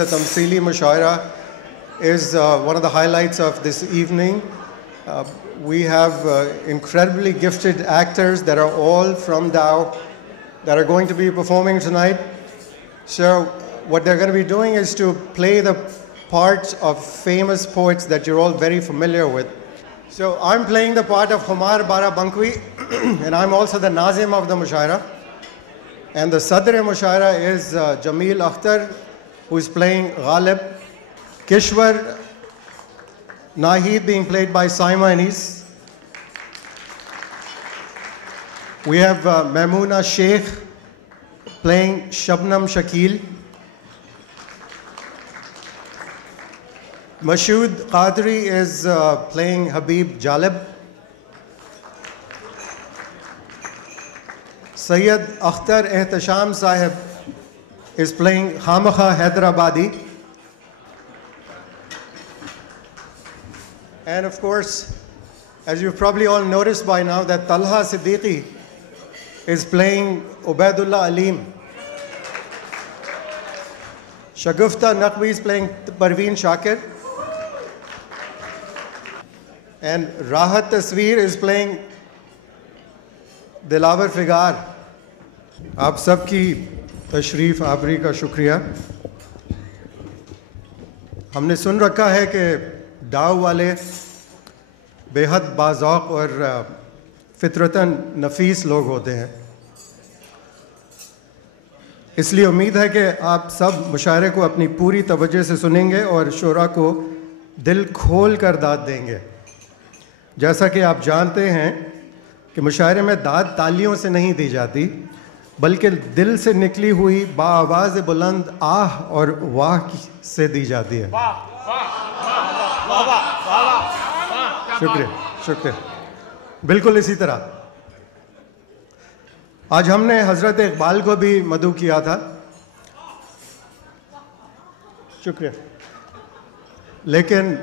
The Tamsili Mushaira is one of the highlights of this evening. We have incredibly gifted actors that are all from Dao that are going to be performing tonight. So what they're going to be doing is to play the parts of famous poets that you're all very familiar with. So I'm playing the part of Khumar Bara Bankwi, and I'm also the Nazim of the Mushaira. And the Sadr-e-Mushaira is Jamil Akhtar, who is playing Ghalib. Kishwar Nahid being played by Saima Anis. We have Maimoona Sheikh playing Shabnam Shakil. Mashood Qadri is playing Habib Jalib. Sayyid Akhtar Ehtasham Sahib is playing Khamakha Hyderabadi. And of course, as you've probably all noticed by now, that Talha Siddiqui is playing Ubaidullah Alim. Shagufta Naqvi is playing Parveen Shakir. And Rahat Tasveer is playing Dilawar Figar. آپ سب کی تشریف آوری کا شکریہ. ہم نے سن رکھا ہے کہ ڈاؤ والے بے حد باذوق اور فطرتاً نفیس لوگ ہوتے ہیں. اس لیے امید ہے کہ آپ سب مشاعرے کو اپنی پوری توجہ سے سنیں گے اور شعراء کو دل کھول کر داد دیں گے. جیسا کہ آپ جانتے ہیں کہ مشاعرے میں داد تالیوں سے نہیں دی جاتی، بلکہ دل سے نکلی ہوئی باآواز بلند آہ اور واہ سے دی جاتی ہے. شکریہ شکریہ. بالکل اسی طرح آج ہم نے حضرت اقبال کو بھی مدعو کیا تھا. شکریہ. لیکن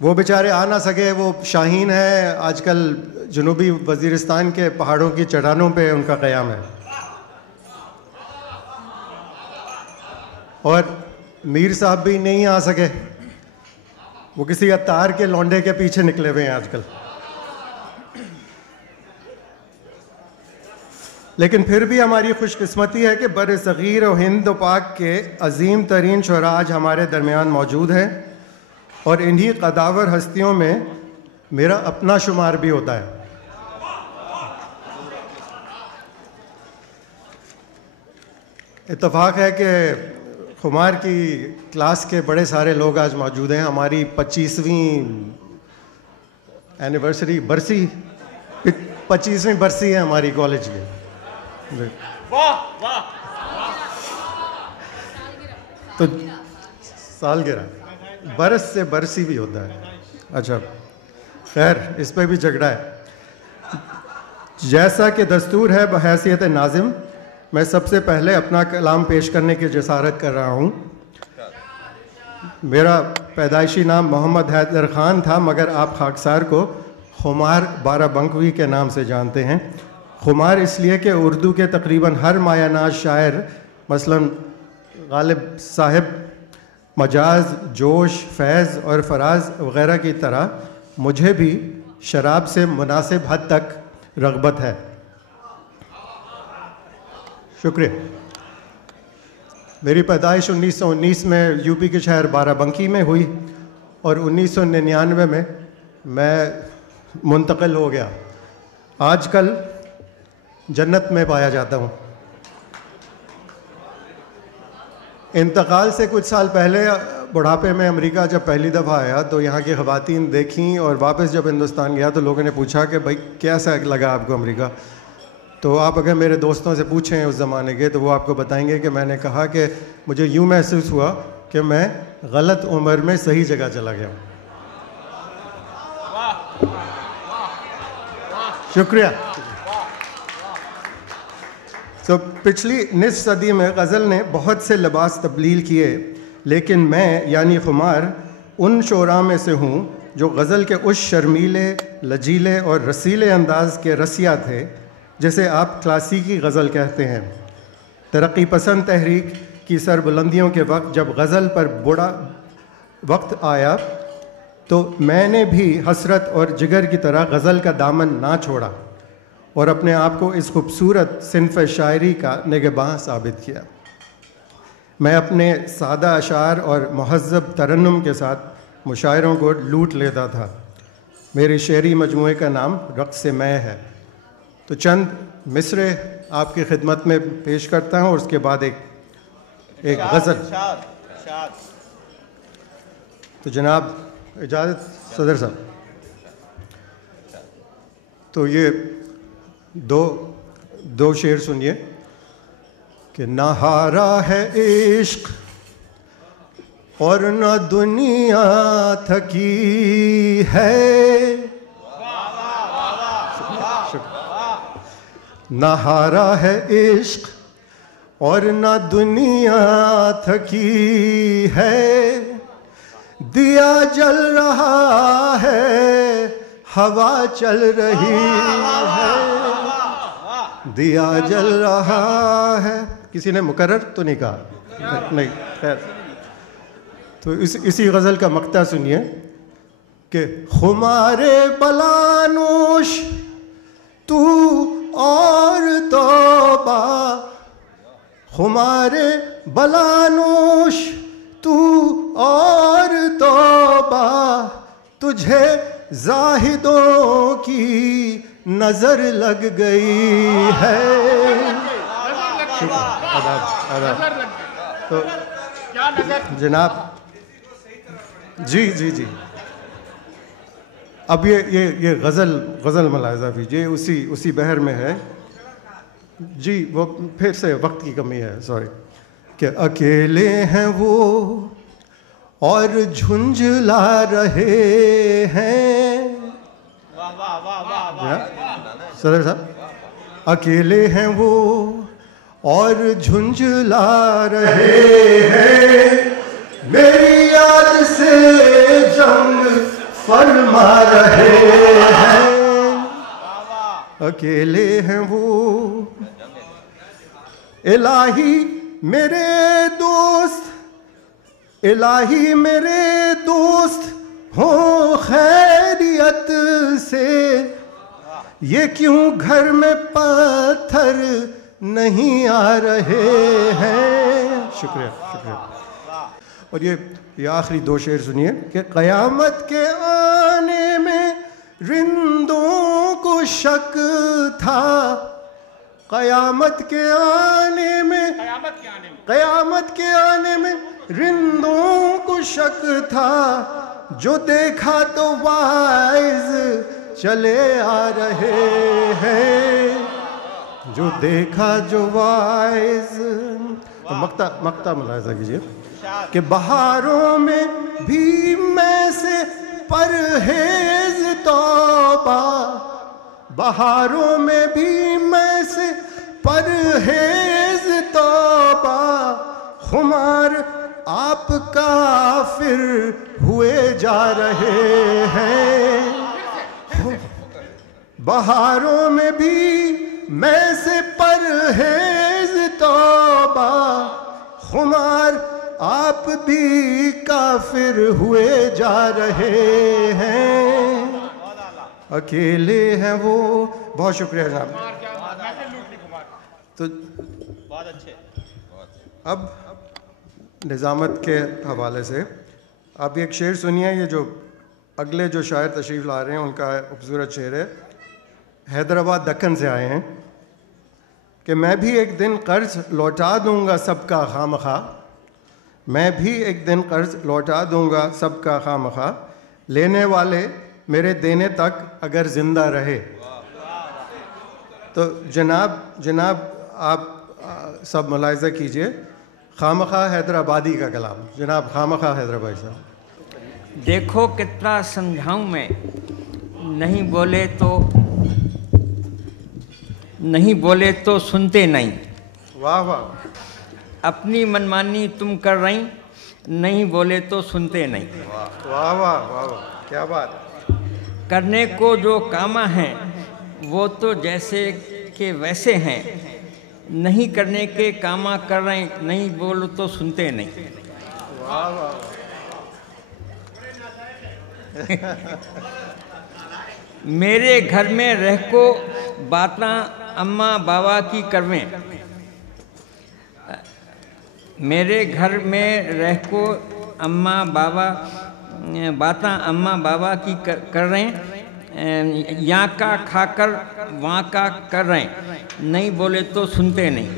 وہ بیچارے آ نہ سکے. وہ شاہین ہے، آج کل جنوبی وزیرستان کے پہاڑوں کی چٹانوں پہ ان کا قیام ہے. اور میر صاحب بھی نہیں آ سکے، وہ کسی عطار کے لونڈے کے پیچھے نکلے ہوئے ہیں آج کل. لیکن پھر بھی ہماری خوش قسمتی ہے کہ بر صغیر و ہند و پاک کے عظیم ترین شعراء آج ہمارے درمیان موجود ہیں، اور انہی قداور ہستیوں میں میرا اپنا شمار بھی ہوتا ہے. اتفاق ہے کہ خمار کی کلاس کے بڑے سارے لوگ آج موجود ہیں. ہماری 25ویں اینیورسری برسی 25ویں برسی ہے ہماری کالج کی. تو سالگرہ برس سے برسی بھی ہوتا ہے. اچھا خیر، اس پہ بھی جھگڑا ہے. جیسا کہ دستور ہے، بحیثیت ناظم میں سب سے پہلے اپنا کلام پیش کرنے کی جسارت کر رہا ہوں. میرا پیدائشی نام محمد حیدر خان تھا، مگر آپ خاکسار کو خمار بارہ بنکوی کے نام سے جانتے ہیں. خمار اس لیے کہ اردو کے تقریباً ہر مایہ ناز شاعر، مثلاً غالب صاحب، مجاز، جوش، فیض اور فراز وغیرہ کی طرح مجھے بھی شراب سے مناسب حد تک رغبت ہے. شکریہ. میری پیدائش 1919 میں یو پی کے شہر بارہ بنکی میں ہوئی، اور 1999 میں میں منتقل ہو گیا. آج کل جنت میں پایا جاتا ہوں. انتقال سے کچھ سال پہلے بڑھاپے میں امریکہ جب پہلی دفعہ آیا تو یہاں کی خواتین دیکھیں، اور واپس جب ہندوستان گیا تو لوگوں نے پوچھا کہ بھائی کیسا لگا آپ کو امریکہ. تو آپ اگر میرے دوستوں سے پوچھیں اس زمانے کے تو وہ آپ کو بتائیں گے کہ میں نے کہا کہ مجھے یوں محسوس ہوا کہ میں غلط عمر میں صحیح جگہ چلا گیا. شکریہ. تو پچھلی نصف صدی میں غزل نے بہت سے لباس تبدیل کیے، لیکن میں یعنی خمار ان شعراء میں سے ہوں جو غزل کے اس شرمیلے، لچیلے اور رسیلے انداز کے رسیا تھے جسے آپ کلاسیکی غزل کہتے ہیں. ترقی پسند تحریک کی سربلندیوں کے وقت جب غزل پر بڑا وقت آیا تو میں نے بھی حسرت اور جگر کی طرح غزل کا دامن نہ چھوڑا اور اپنے آپ کو اس خوبصورت صنف شاعری کا نگہباں ثابت کیا۔ میں اپنے سادہ اشعار اور مہذب ترنم کے ساتھ مشاعروں کو لوٹ لیتا تھا۔ میری شعری مجموعے کا نام رقص میں ہے۔ تو چند مصرے آپ کی خدمت میں پیش کرتا ہوں اور اس کے بعد ایک غزل۔ تو جناب اجازت صدر صاحب، تو یہ دو شعر سنیے کہ نہ ہارا ہے عشق اور نہ دنیا تھکی ہے، نہ ہارا ہے عشق اور نہ دنیا تھکی ہے، دیا جل رہا ہے ہوا چل رہی ہے، دیا جل رہا ہے۔ کسی نے مقرر تو نہیں کہا؟ نہیں، خیر۔ تو اسی غزل کا مقطع سنیے کہ خمار بلانوش تو اور توبہ، خمار بلانوش تو اور توبہ، تجھے زاہدوں کی نظر لگ گئی ہے۔ تو جناب جی اب یہ غزل ملاحظہ کیجیے، اسی بحر میں ہے جی۔ وہ پھر سے وقت کی کمی ہے، سوری۔ کہ اکیلے ہیں وہ اور جھنجھلا رہے ہیں، صدر صاحب، اکیلے ہیں وہ اور جھنجھلا رہے ہیں، میری یاد سے جنگ فرما رہے ہیں، اکیلے ہیں وہ۔ الہی میرے دوست، الہی میرے دوست ہوں خیریت سے، یہ کیوں گھر میں پتھر نہیں آ رہے ہیں۔ شکریہ۔ اور یہ آخری دو شعر سنیے کہ قیامت کے آنے میں رندوں کو شک تھا، قیامت کے آنے میں رندوں کو شک تھا، جو دیکھا تو وائز چلے آ رہے ہیں، جو دیکھا جو وائز۔ مقطع ملاحظہ کیجیے کہ بہاروں میں بھی میں سے پرہیز توبہ، بہاروں میں بھی میں سے پرہیز توبہ، خمار آپ کافر ہوئے جا رہے ہیں، بہاروں میں بھی میں سے پرہیز توبہ، خمار آپ بھی کافر ہوئے جا رہے ہیں، اکیلے ہیں وہ۔ بہت شکریہ جناب۔ تو اب نظامت کے حوالے سے آپ ایک شعر سنیے، یہ جو اگلے جو شاعر تشریف لا رہے ہیں ان کا خوبصورت شعر ہے، حیدرآباد دکن سے آئے ہیں کہ میں بھی ایک دن قرض لوٹا دوں گا سب کا خواہ، میں بھی ایک دن قرض لوٹا دوں گا سب کا خواہ، لینے والے میرے دینے تک اگر زندہ رہے۔ تو جناب آپ سب ملاحظہ کیجئے، خامخواہ حیدرآبادی کا کلام، جناب خامخواہ حیدرآبادی صاحب۔ دیکھو کتنا سمجھاؤں میں، نہیں بولے تو سنتے نہیں، واہ واہ، اپنی منمانی تم کر رہی، نہیں بولے تو سنتے نہیں، واہ واہ واہ، کیا بات۔ کرنے کو جو کام ہیں وہ تو جیسے کہ ویسے ہیں، نہیں کرنے کے کاما کر رہے ہیں, نہیں بولو تو سنتے نہیں. واہ واہ. میرے گھر میں رہ کو باتاں اماں بابا کی کرویں. میرے گھر میں رہ کو اماں بابا باتاں اماں بابا کی کر رہے ہیں, یہاں کا کھا کر وہاں کا کر رہے ہیں, نہیں بولے تو سنتے نہیں.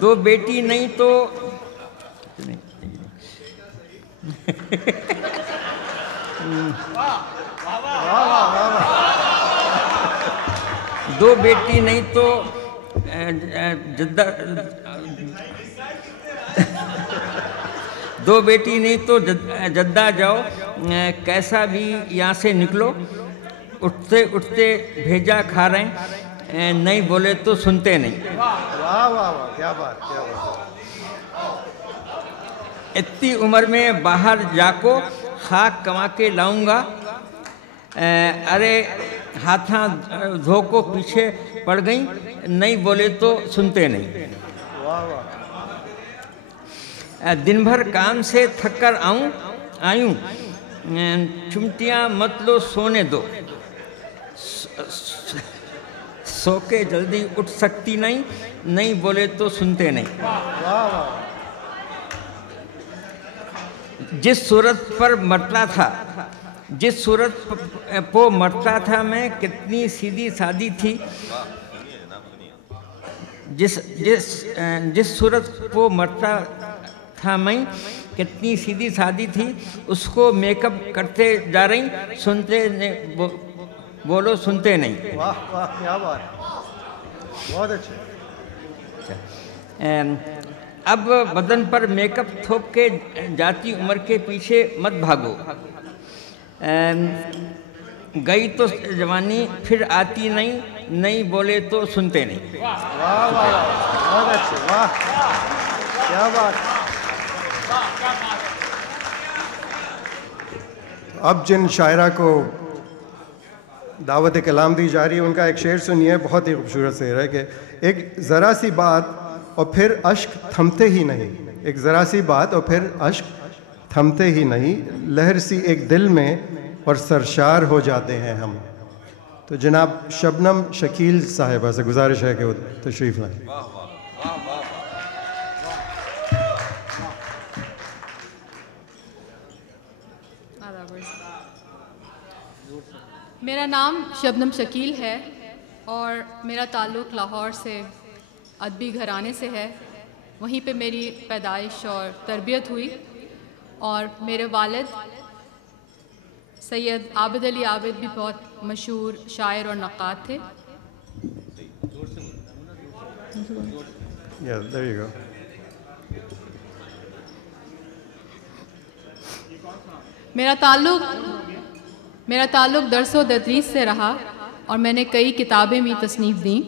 دو بیٹی نہیں تو دو بیٹی نہیں تو دو بیٹی نہیں تو جدہ جاؤ, کیسا بھی یہاں سے نکلو, اٹھتے اٹھتے بھیجا کھا رہے ہیں, نہیں بولے تو سنتے نہیں. واہ واہ واہ, کیا بات, کیا بات. اتنی عمر میں باہر جا کو خاک کما کے لاؤں گا, ارے ہاتھاں دھو کو پیچھے پڑ گئیں, نہیں بولے تو سنتے نہیں. واہ واہ. دن بھر کام سے تھک کر آئوں, چمٹیاں مت لو سونے دو, سو کے جلدی اٹھ سکتی نہیں, نہیں بولے تو سنتے نہیں. واہ واہ. جس صورت پر مرتا تھا, جس صورت پہ مرتا تھا میں کتنی سیدھی سادی تھی, جس صورت پہ مرتا تھا میں کتنی سیدھی سادی تھی, اس کو میک اپ کرتے جا رہی, سنتے بولو سنتے نہیں. واہ واہ, کیا بات, بہت اچھا. اب بدن پر میک اپ تھوپ کے جاتی عمر کے پیچھے مت بھاگو, گئی تو جوانی پھر آتی نہیں, نہیں بولے تو سنتے نہیں. واہ واہ, بہت اچھے, واہ, کیا بات. اب جن شاعرہ کو دعوت کلام دی جا رہی ہے, ان کا ایک شعر سنیے, بہت ہی خوبصورت شعر ہے کہ ایک ذرا سی بات اور پھر اشک تھمتے ہی نہیں, ایک ذرا سی بات اور پھر اشک تھمتے ہی نہیں, لہر سی ایک دل میں اور سرشار ہو جاتے ہیں ہم. تو جناب شبنم شکیل صاحبہ سے گزارش ہے کہ وہ تشریف لائیں. میرا نام شبنم شکیل ہے اور میرا تعلق لاہور سے ادبی گھرانے سے ہے. وہیں پہ میری پیدائش اور تربیت ہوئی, اور میرے والد سید عابد علی عابد بھی بہت مشہور شاعر اور نقاد تھے. Yeah, there you go. میرا تعلق درس و تدریس سے رہا, اور میں نے کئی کتابیں بھی تصنیف دیں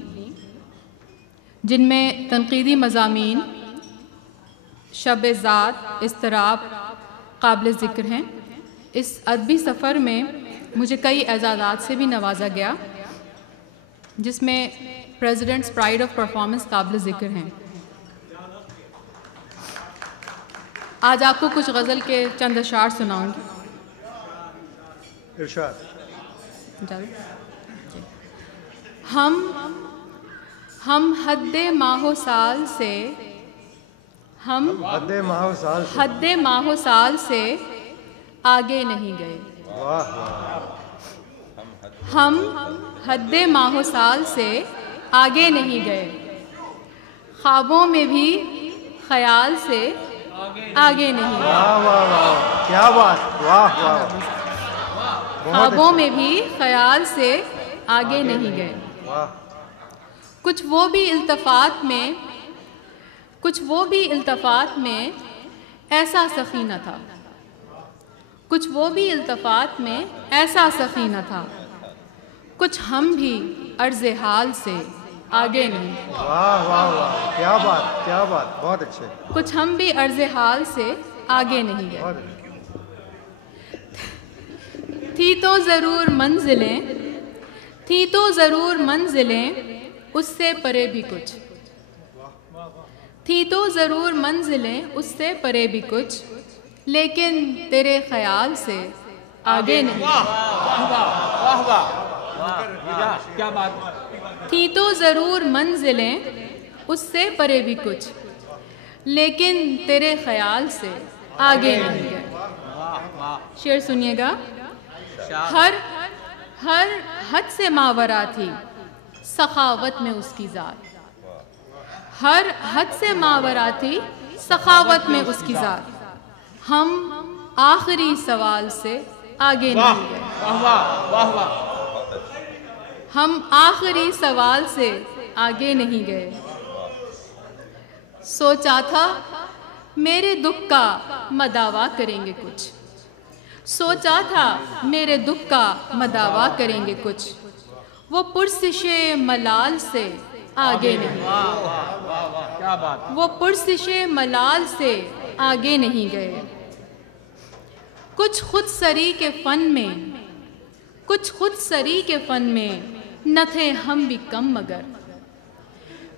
جن میں تنقیدی مضامین, شب ذات, اضطراب قابل ذکر ہیں. اس ادبی سفر میں مجھے کئی اعزازات سے بھی نوازا گیا, جس میں پریزیڈنٹس پرائڈ آف پرفارمنس قابل ذکر ہیں. آج آپ کو کچھ غزل کے چند اشعار سناؤں گی. ارشاد. ہم حد ماہ و سال سے حد ماہ و سال سے آگے نہیں گئے. ہم حد ماہ و سال سے آگے نہیں گئے, خوابوں میں بھی خیال سے آگے نہیں گئے. کیا بات, واہ واہ. خوابوں میں بھی خیال سے آگے نہیں گئے. کچھ وہ بھی التفات میں ایسا سخینہ تھا, کچھ وہ بھی التفات میں ایسا سخینہ تھا, کچھ ہم بھی عرض حال سے آگے نہیں. واہ واہ واہ, کیا بات, کیا بات, بہت اچھے. کچھ ہم بھی عرض حال سے آگے نہیں گئے. تھی تو ضرور منزلیں، تھی تو ضرور منزلیں، اس سے پرے بھی کچھ، تھی تو ضرور منزلیں اس سے پرے بھی کچھ، لیکن تیرے خیال سے آگے نہیں، تھی تو ضرور منزلیں اس سے پرے بھی کچھ، لیکن تیرے خیال سے آگے نہیں گئے۔ شعر سنیے گا۔ ہر حد سے ماورا تھی سخاوت میں اس کی ذات، ہر حد سے ماورا تھی سخاوت میں اس کی ذات، ہم آخری سوال سے آگے نہیں گئے، ہم آخری سوال سے آگے نہیں گئے۔ سوچا تھا میرے دکھ کا مداوا کریں گے کچھ، سوچا تھا میرے دکھ کا مداوا کریں گے کچھ، وہ پرسش ملال سے آگے نہیں گئے، وہ پرسش ملال سے آگے نہیں گئے۔ کچھ خود سری کے فن میں، کچھ خود سری کے فن میں نہ تھے ہم بھی کم، مگر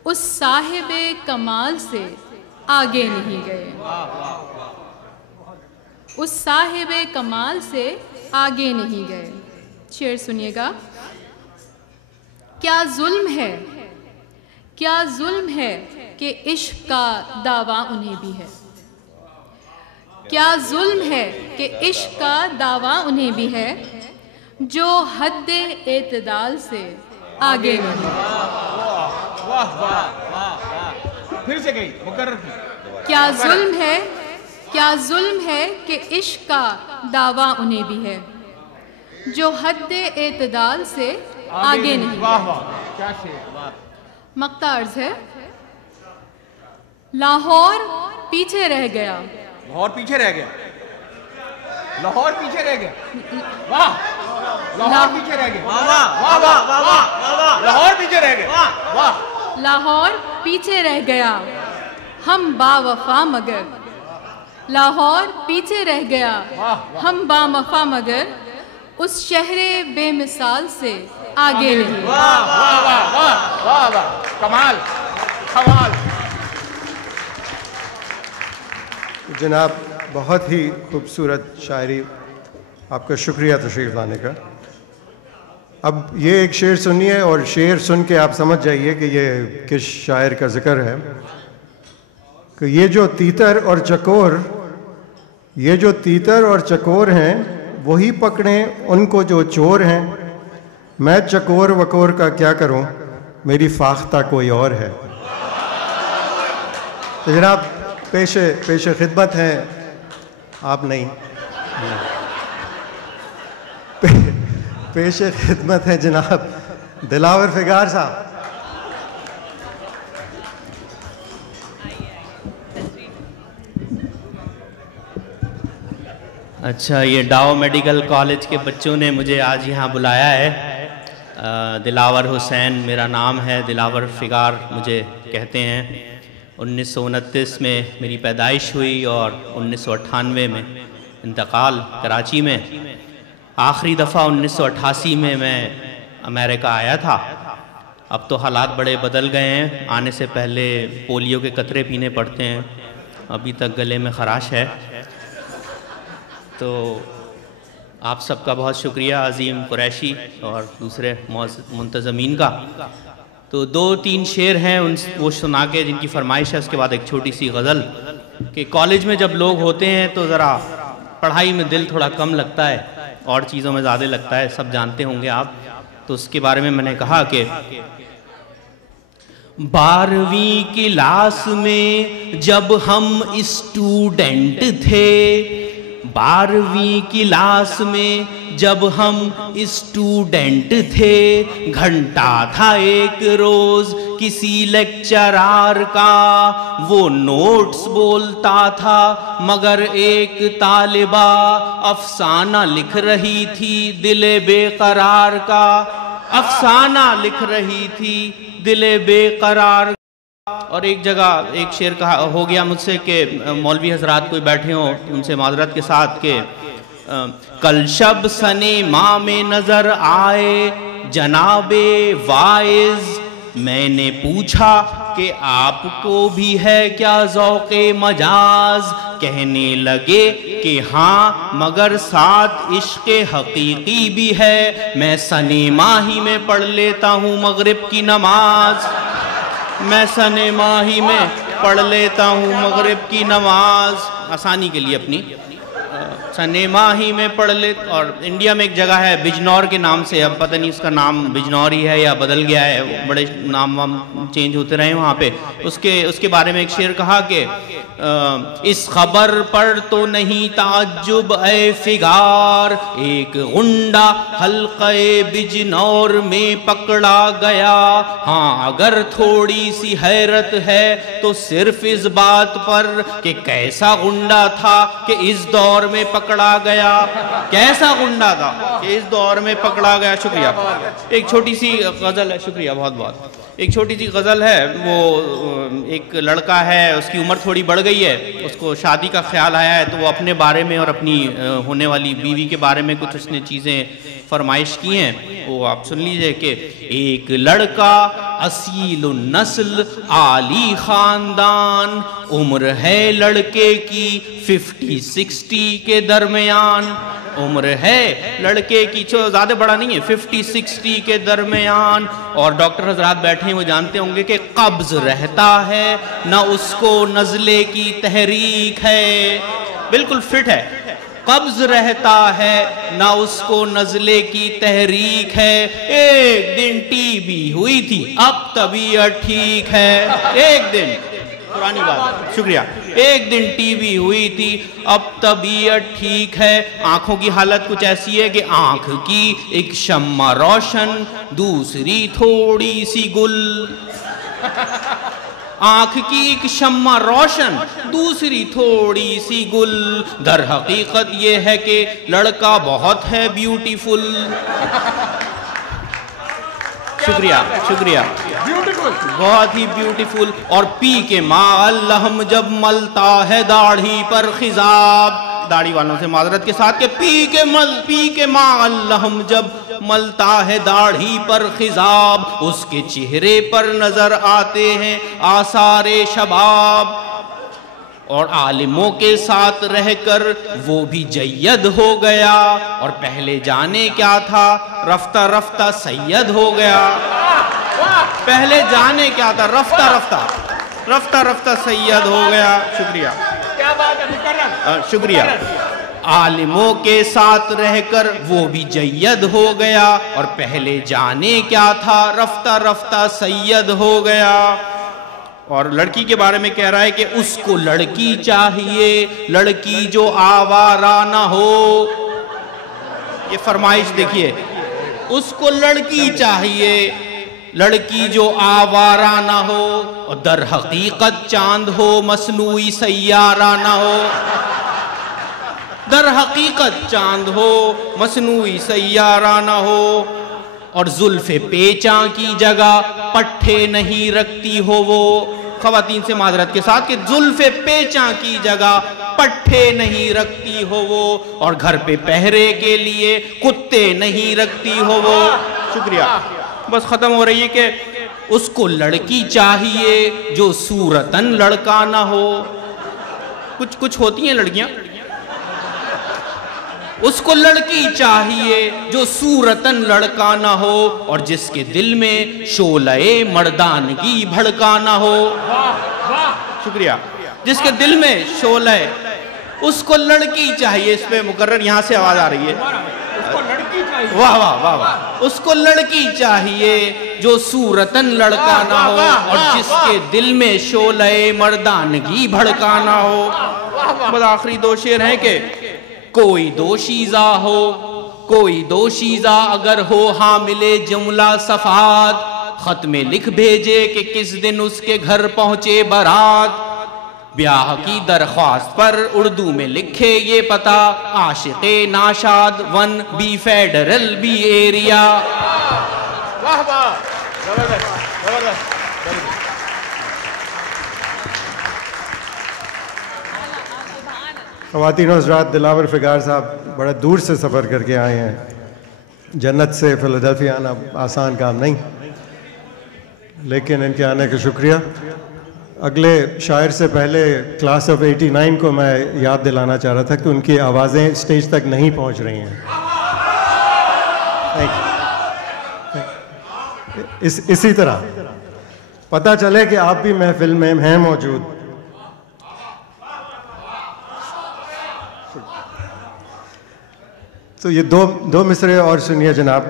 اس صاحب کمال سے آگے نہیں گئے، اس صاحب کمال سے آگے نہیں گئے۔ شعر سنیے گا۔ کیا ظلم ہے، کیا ظلم ہے کہ عشق کا دعویٰ انہیں بھی ہے، کیا ظلم ہے کہ عشق کا دعویٰ انہیں بھی ہے، جو حد اعتدال سے آگے نہیں۔ پھر سے گئی مقرر کی۔ کیا ظلم ہے، کیا ظلم ہے کہ عشق کا دعویٰ انہیں بھی ہے، جو حد اعتدال سے آگے نہیں۔ واہ واہ کیا شعر۔ مقطع عرض ہے۔ لاہور پیچھے رہ گیا، لاہور پیچھے رہ گیا، لاہور پیچھے رہ گیا، واہ لاہور پیچھے رہ گیا، واہ واہ واہ، لاہور پیچھے رہ گیا، واہ لاہور پیچھے رہ گیا ہم با وفا مگر، لاہور پیچھے رہ گیا ہم با وفا مگر، اس شہر بے مثال سے آگے نہیں۔ واہ واہ واہ واہ واہ واہ، کمال کمال۔ جناب بہت ہی خوبصورت شاعری، آپ کا شکریہ تشریف لانے کا۔ اب یہ ایک شعر سنیے اور شعر سن کے آپ سمجھ جائیے کہ یہ کس شاعر کا ذکر ہے کہ یہ جو تیتر اور چکور، یہ جو تیتر اور چکور ہیں وہی پکڑیں ان کو جو چور ہیں، میں چکور وکور کا کیا کروں، میری فاختہ کوئی اور ہے۔ تو جناب پیش خدمت ہیں آپ، نہیں پیش خدمت ہے جناب دلاور فگار صاحب۔ اچھا، یہ ڈاؤ میڈیکل کالج کے بچوں نے مجھے آج یہاں بلایا ہے۔ دلاور حسین میرا نام ہے، دلاور فگار مجھے کہتے ہیں۔ 1929 میں میری پیدائش ہوئی اور 1998 میں انتقال کراچی میں۔ آخری دفعہ 1988 میں امریکہ آیا تھا۔ اب تو حالات بڑے بدل گئے ہیں، آنے سے پہلے پولیو کے قطرے پینے پڑتے ہیں، ابھی تک گلے میں خراش ہے۔ تو آپ سب کا بہت شکریہ، عظیم قریشی اور دوسرے منتظمین کا۔ تو 2-3 شعر ہیں وہ سنا کے جن کی فرمائش ہے، اس کے بعد ایک چھوٹی سی غزل کہ کالج میں جب لوگ ہوتے ہیں تو ذرا پڑھائی میں دل تھوڑا کم لگتا ہے اور چیزوں میں زیادہ لگتا ہے، سب جانتے ہوں گے آپ۔ تو اس کے بارے میں نے کہا کہ 12ویں کلاس میں جب ہم اسٹوڈنٹ تھے، 12ویں کلاس میں جب ہم اسٹوڈنٹ تھے، گھنٹہ تھا ایک روز کسی لیکچرار کا، وہ نوٹس بولتا تھا مگر ایک طالبہ افسانہ لکھ رہی تھی دل بے قرار کا، افسانہ لکھ رہی تھی دل بے قرار کا۔ اور ایک جگہ ایک شعر کہا ہو گیا مجھ سے کہ مولوی حضرات کوئی بیٹھے ہوں ان سے معذرت کے ساتھ کہ کل شب سنے ماں میں نظر آئے جناب وائز، میں نے پوچھا کہ آپ کو بھی ہے کیا ذوق مجاز؟ کہنے لگے کہ ہاں مگر ساتھ عشق حقیقی بھی ہے، میں سنے ماہی میں پڑھ لیتا ہوں مغرب کی نماز، میں سنے ماہی میں پڑھ لیتا ہوں مغرب کی نماز، آسانی کے لیے اپنی سنے ماہی میں پڑھ لے۔ اور انڈیا میں ایک جگہ ہے بجنور کے نام سے، اب پتہ نہیں اس کا نام بجنور ہی ہے یا بدل گیا ہے، بڑے نام وام چینج ہوتے رہے وہاں پہ۔ اس کے بارے میں ایک شعر کہا کہ اس خبر پر تو نہیں تعجب اے فگار، ایک غنڈہ حلقہ بجنور میں پکڑا گیا، ہاں اگر تھوڑی سی حیرت ہے تو صرف اس بات پر کہ کیسا غنڈہ تھا کہ اس دور میں پکڑا گیا، کیسا غنڈہ تھا کہ اس دور میں پکڑا گیا۔ شکریہ۔ ایک چھوٹی سی غزل ہے، شکریہ بہت بہت۔ ایک چھوٹی سی غزل ہے، وہ ایک لڑکا ہے، اس کی عمر تھوڑی بڑھ گئی ہے، اس کو شادی کا خیال آیا ہے، تو وہ اپنے بارے میں اور اپنی ہونے والی بیوی کے بارے میں کچھ اس نے چیزیں فرمائش کی ہیں، وہ آپ سن لیجئے کہ ایک لڑکا اصیل النسل عالی خاندان، عمر ہے لڑکے کی 50-60 کے درمیان، عمر ہے لڑکے کی زیادہ بڑا نہیں ہے 50-60 کے درمیان، اور ڈاکٹر حضرات بیٹھے ہیں وہ جانتے ہوں گے کہ قبض رہتا ہے نہ اس کو نزلے کی تحریک ہے، بالکل فٹ ہے، قبض رہتا ہے نہ اس کو نزلے کی تحریک ہے، ایک دن ٹی بی ہوئی تھی اب طبیعت ٹھیک ہے، ایک دن پرانی بات، شکریہ، ایک دن ٹی بی ہوئی تھی اب طبیعت ٹھیک ہے۔ آنکھوں کی حالت کچھ ایسی ہے کہ آنکھ کی ایک شمع روشن دوسری تھوڑی سی گل، آنکھ کی ایک شمع روشن دوسری تھوڑی سی گل، در حقیقت یہ ہے کہ لڑکا بہت ہے بیوٹیفل۔ شکریہ شکریہ، بہت ہی بیوٹیفل۔ اور پی کے ماں اللہم جب ملتا ہے داڑھی پر خضاب، داڑھی والوں سے معذرت کے ساتھ کہ پی کے ماں اللہم جب ملتا ہے داڑھی پر خضاب، اس کے چہرے پر نظر آتے ہیں آثار شباب، اور عالموں کے ساتھ رہ کر وہ بھی جید ہو گیا، اور پہلے جانے کیا تھا رفتہ رفتہ سید ہو گیا، پہلے جانے کیا تھا رفتہ رفتہ سید ہو گیا۔ شکریہ، کیا بات ہے، شکریہ۔ عالموں کے ساتھ رہ کر وہ بھی جید ہو گیا، اور پہلے جانے کیا تھا رفتہ رفتہ سید ہو گیا۔ اور لڑکی کے بارے میں کہہ رہا ہے کہ اس کو لڑکی چاہیے، لڑکی جو آوارہ نہ ہو، یہ فرمائش دیکھیے، اس کو لڑکی چاہیے، لڑکی جو آوارہ نہ ہو، اور در حقیقت چاند ہو مصنوعی سیارہ نہ ہو، در حقیقت چاند ہو مصنوعی سیارہ نہ ہو، اور زلف پیچاں کی جگہ پٹھے نہیں رکھتی ہو وہ، خواتین سے معذرت کے ساتھ کہ زلف پیچاں کی جگہ پٹھے نہیں رکھتی ہو وہ، اور گھر پہ پہرے کے لیے کتے نہیں رکھتی ہو وہ۔ شکریہ، بس ختم ہو رہی ہے کہ اس کو لڑکی چاہیے جو صورتاً لڑکا نہ ہو، کچھ ہوتی ہیں لڑکیاں، اس کو لڑکی چاہیے جو صورتاً لڑکا نہ ہو، اور جس کے دل میں شعلہ مردانگی بھڑکا نہ ہو۔ شکریہ، جس کے دل میں شعلہ، اس کو لڑکی چاہیے، اس پہ مقرر یہاں سے آواز آ رہی ہے، واہ واہ واہ واہ، اس کو لڑکی چاہیے جو صورتاً لڑکا نہ ہو، اور جس کے دل میں شعلہ مردانگی بھڑکا نہ ہو۔ بس آخری دو شعر ہیں کہ کوئی دو شیزہ اگر ہو حامل جملہ صفات، خط میں لکھ بھیجے کہ کس دن اس کے گھر پہنچے بارات، بیاہ کی درخواست پر اردو میں لکھے یہ پتہ، عاشق ناشاد 1B فیڈرل بی ایریا۔ واہ واہ، زبردست۔ خواتین و حضرات، دلاور فگار صاحب بڑا دور سے سفر کر کے آئے ہیں. جنت سے فلادلفیا آنا آسان کام نہیں، لیکن ان کے آنے کا شکریہ. اگلے شاعر سے پہلے کلاس آف 89 کو میں یاد دلانا چاہ رہا تھا کہ ان کی آوازیں اسٹیج تک نہیں پہنچ رہی ہیں. اسی طرح پتہ چلے کہ آپ بھی محفل میں ہیں موجود. تو یہ دو مصرے اور سنیے جناب.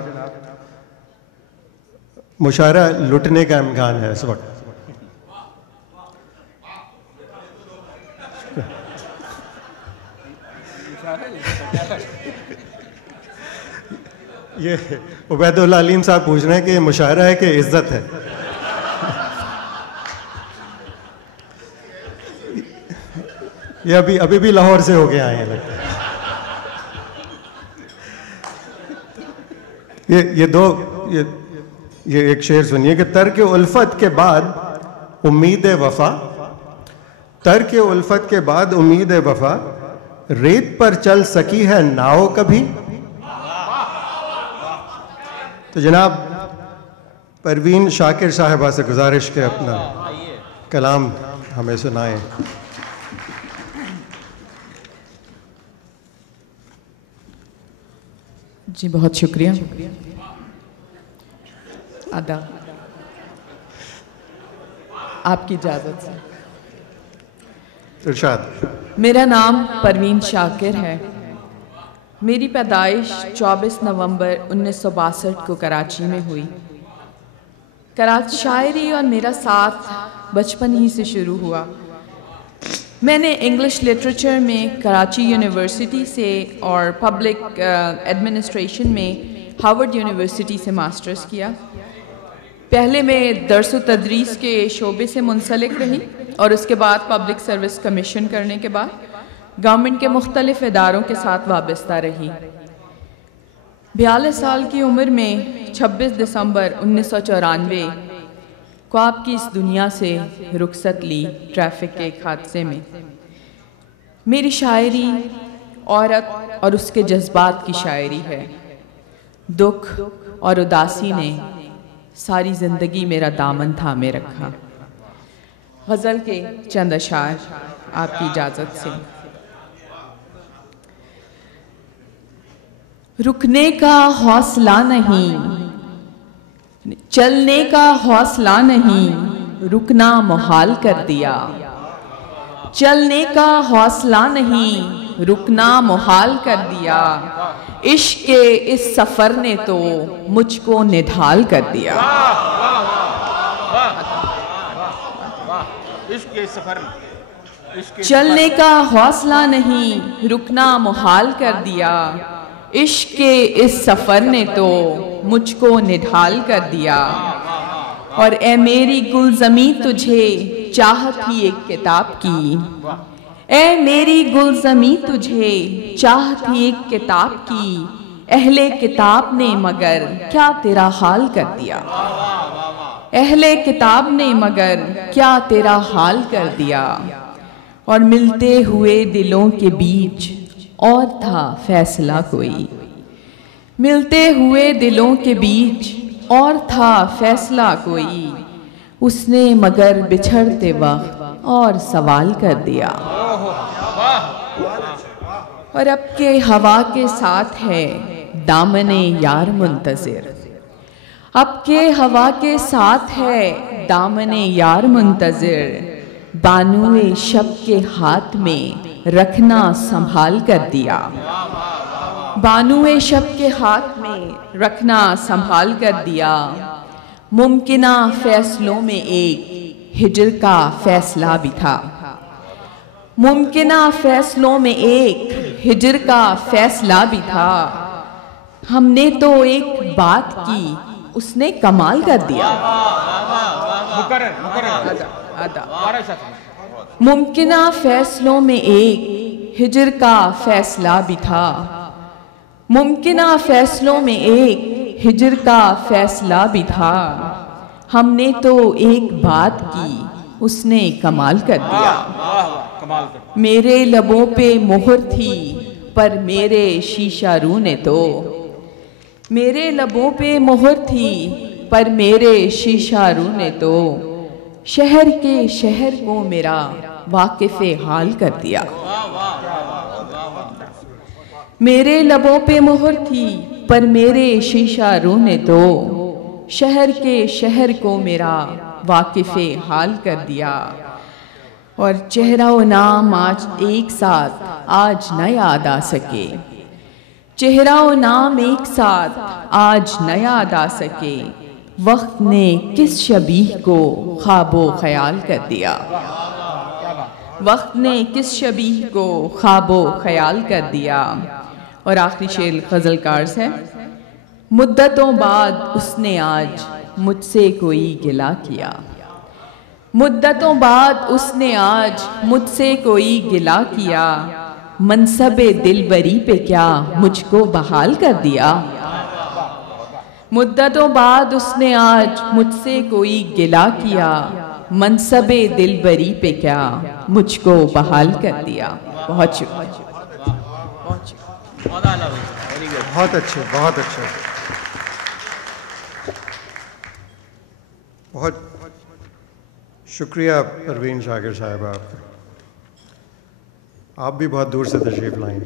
مشاعرہ لٹنے کا امکان ہے اس وقت. یہ عبید اللہ علیم صاحب پوچھ رہے ہیں کہ یہ مشاعرہ ہے کہ عزت ہے. یہ ابھی بھی لاہور سے ہو کے آئے ہیں لگتا ہے. یہ ایک شعر سنیے کہ ترک الفت کے بعد امید وفا، ترک الفت کے بعد امید وفا، ریت پر چل سکی ہے ناؤ کبھی. تو جناب پروین شاکر صاحبہ سے گزارش کے اپنا کلام ہمیں سنائیں. جی بہت شکریہ. ادا آپ کی اجازت سے. ارشاد. میرا نام پروین شاکر ہے. میری پیدائش 24 نومبر 1962 کو کراچی میں ہوئی. شاعری اور میرا ساتھ بچپن ہی سے شروع ہوا. میں نے انگلش لٹریچر میں کراچی یونیورسٹی سے اور پبلک ایڈمنسٹریشن میں ہارورڈ یونیورسٹی سے ماسٹرز کیا. پہلے میں درس و تدریس کے شعبے سے منسلک رہی اور اس کے بعد پبلک سروس کمیشن کرنے کے بعد گورنمنٹ کے مختلف اداروں کے ساتھ وابستہ رہی. 42 سال کی عمر میں 26 دسمبر 1994 خواب کی اس دنیا سے رخصت لی ٹریفک کے ایک حادثے میں. میری شاعری عورت اور اس کے جذبات کی شاعری ہے. دکھ اور اداسی نے ساری زندگی میرا دامن تھامے رکھا. غزل کے چند اشعار آپ کی اجازت سے. رکنے کا حوصلہ نہیں، چلنے کا حوصلہ نہیں، رکنا محال کر دیا. چلنے کا حوصلہ نہیں، رکنا محال کر دیا. عشق کے اس سفر نے تو مجھ کو نڈھال کر دیا. چلنے کا حوصلہ نہیں، رکنا محال کر دیا. عشق کے اس سفر نے تو مجھ کو نڈھال کر دیا. اور اے میری گلزمی تجھے چاہت ہی ایک کتاب کی. اے میری گلزمی تجھے چاہت ہی ایک کتاب کی. اہل کتاب نے مگر کیا تیرا حال کر دیا. اہل کتاب نے مگر کیا تیرا حال کر دیا. اور ملتے ہوئے دلوں کے بیچ اور تھا فیصلہ کوئی. ملتے ہوئے دلوں کے بیچ اور تھا فیصلہ کوئی. اس نے مگر بچھڑتے وقت اور سوال کر دیا. اور اب کے ہوا کے ساتھ ہے دامن یار منتظر. اب کے ہوا کے ساتھ ہے دامن یار منتظر. بانوئے شب کے ہاتھ میں رکھنا سنبھال کر دیا. بانوئے شب کے ہاتھ میں رکھنا سنبھال کر دیا. ممکنہ فیصلوں میں ایک ہجر کا فیصلہ بھی تھا. ممکنہ فیصلوں میں ایک ہجر کا فیصلہ بھی تھا. ہم نے تو ایک بات کی اس نے کمال کر دیا. ممکنہ فیصلوں میں ایک ہجر کا فیصلہ بھی تھا. ممکنہ فیصلوں میں ایک ہجر کا فیصلہ بھی تھا. ہم نے تو ایک بات کی اس نے کمال کر دیا. میرے لبوں پہ مہر تھی پر میرے شیشہ رو نے تو، میرے لبوں پہ مہر تھی پر میرے شیشہ رو نے تو، شہر کے شہر کو میرا واقف حال کر دیا۔ میرے لبوں پہ مہر تھی پر میرے شیشہ رو نے تو، شہر کے شہر کو میرا واقف حال کر دیا۔ اور چہرہ و نام آج ایک ساتھ آج نہ یاد آ سکے، چہرہ و نام ایک ساتھ آج نہ یاد آ سکے، وقت نے کس شبیہ کو خواب و خیال کر دیا، وقت نے کس شبیہ کو خواب و خیال کر دیا۔ اور آخری شعر غزل کار سے، مدتوں بعد اس نے آج مجھ سے کوئی گلہ کیا، مدتوں بعد اس نے آج مجھ سے کوئی گلہ کیا، منصب دلبری پہ کیا مجھ کو بحال کر دیا، مدتوں بعد اس نے آج مجھ سے کوئی گلہ کیا، منصب دلبری پہ کیا مجھ کو بحال کر دیا۔ بہت شکریہ۔ بہت اچھے، بہت اچھے، بہت شکریہ پروین شاکر صاحب آپ کا، آپ بھی بہت دور سے تشریف لائیں۔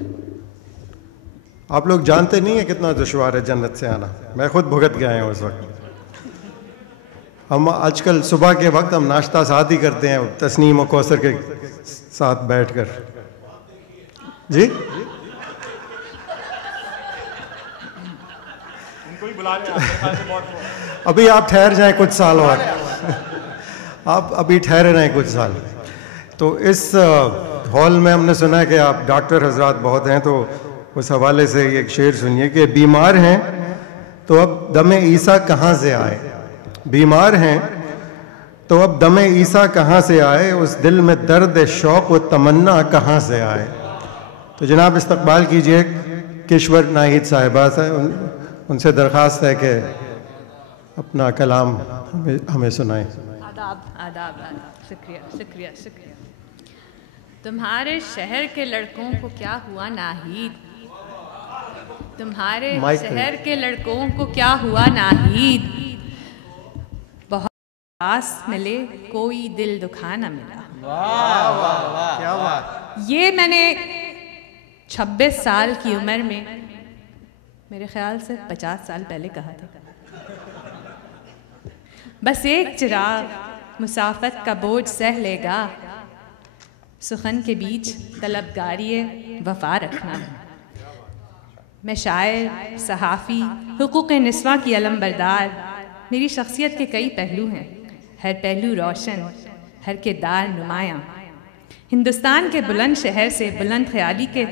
آپ لوگ جانتے نہیں ہیں کتنا دشوار ہے جنت سے آنا، میں خود بھگت کے آیا ہوں اس وقت۔ ہم آج کل صبح کے وقت ہم ناشتہ ساتھ ہی کرتے ہیں تسنیم و کوثر کے ساتھ بیٹھ کر۔ جی ابھی آپ ٹھہر جائیں کچھ سال اور، آپ ابھی ٹھہرے رہیں کچھ سال۔ تو اس ہال میں ہم نے سنا ہے کہ آپ ڈاکٹر حضرات بہت ہیں، تو اس حوالے سے ایک شعر سنیے کہ بیمار ہیں تو اب دم عیسیٰ کہاں سے آئے، بیمار ہیں تو اب دم عیسیٰ کہاں سے آئے، اس دل میں درد شوق و تمنا کہاں سے آئے۔ تو جناب استقبال کیجئے کشور ناہید صاحبہ سے، ان سے درخواست ہے کہ اپنا کلام ہمیں سنائیں۔ آداب آداب آداب، شکریہ شکریہ شکریہ۔ تمہارے شہر کے لڑکوں کو کیا ہوا ناہید، تمہارے شہر کے لڑکوں کو کیا ہوا ناہید، بہت پاس ملے کوئی دل دکھا نہ ملا۔ کیا بات! یہ میں نے 26 سال کی عمر میں میرے خیال سے 50 سال پہلے کہا تھا۔ بس ایک چراغ مسافت کا بوجھ سہ لے گا، سخن کے بیچ طلبگاری وفا رکھنا۔ میں شاعر، صحافی، حقوق نسواں کی علم بردار، میری شخصیت کے کئی پہلو ہیں، ہر پہلو روشن، ہر کردار نمایاں۔ ہندوستان کے بلند شہر سے بلند خیالی کے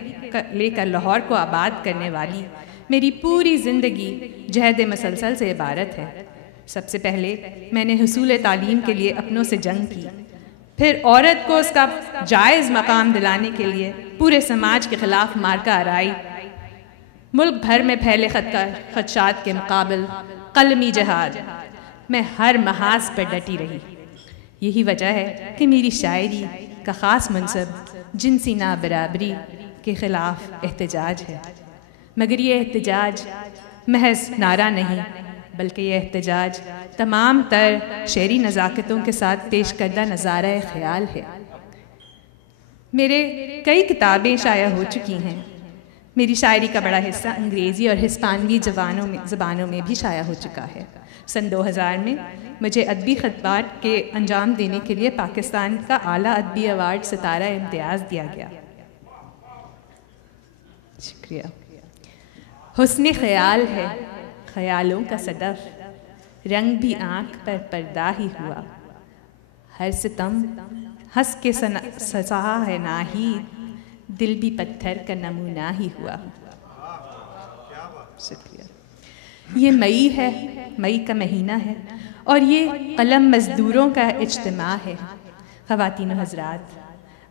لے کر لاہور کو آباد کرنے والی میری پوری زندگی جہد مسلسل سے عبارت ہے۔ سب سے پہلے میں نے حصول تعلیم کے لیے اپنوں سے جنگ کی، پھر عورت کو اس کا جائز مقام دلانے کے لیے پورے سماج کے خلاف مارکہ آرائی، ملک بھر میں پھیلے خدشات کے مقابل قلمی جہاد، میں ہر محاذ پر ڈٹی رہی۔ یہی وجہ ہے کہ میری شاعری کا خاص منصب جنسی نابرابری کے خلاف احتجاج ہے، مگر یہ احتجاج محض نعرہ نہیں، بلکہ یہ احتجاج تمام تر شعری نزاکتوں کے ساتھ پیش کردہ نظارہ خیال ہے۔ میرے کئی کتابیں شائع ہو چکی ہیں، میری شاعری کا بڑا حصہ انگریزی اور ہسپانوی زبانوں میں بھی شائع ہو چکا ہے۔ سن 2000 میں مجھے ادبی خطبات کے انجام دینے کے لیے پاکستان کا اعلیٰ ادبی ایوارڈ ستارہ امتیاز دیا گیا۔ شکریہ۔ حسن خیال ہے خیالوں کا صدف، رنگ بھی آنکھ پر پردہ ہی ہوا، ہر ستم ہنس کے سزا ہے ناہید، دل بھی پتھر کا نمونہ ہی ہوا۔ شکریہ۔ یہ مئی ہے، مئی کا مہینہ ہے، اور یہ قلم مزدوروں کا اجتماع ہے۔ خواتین و حضرات،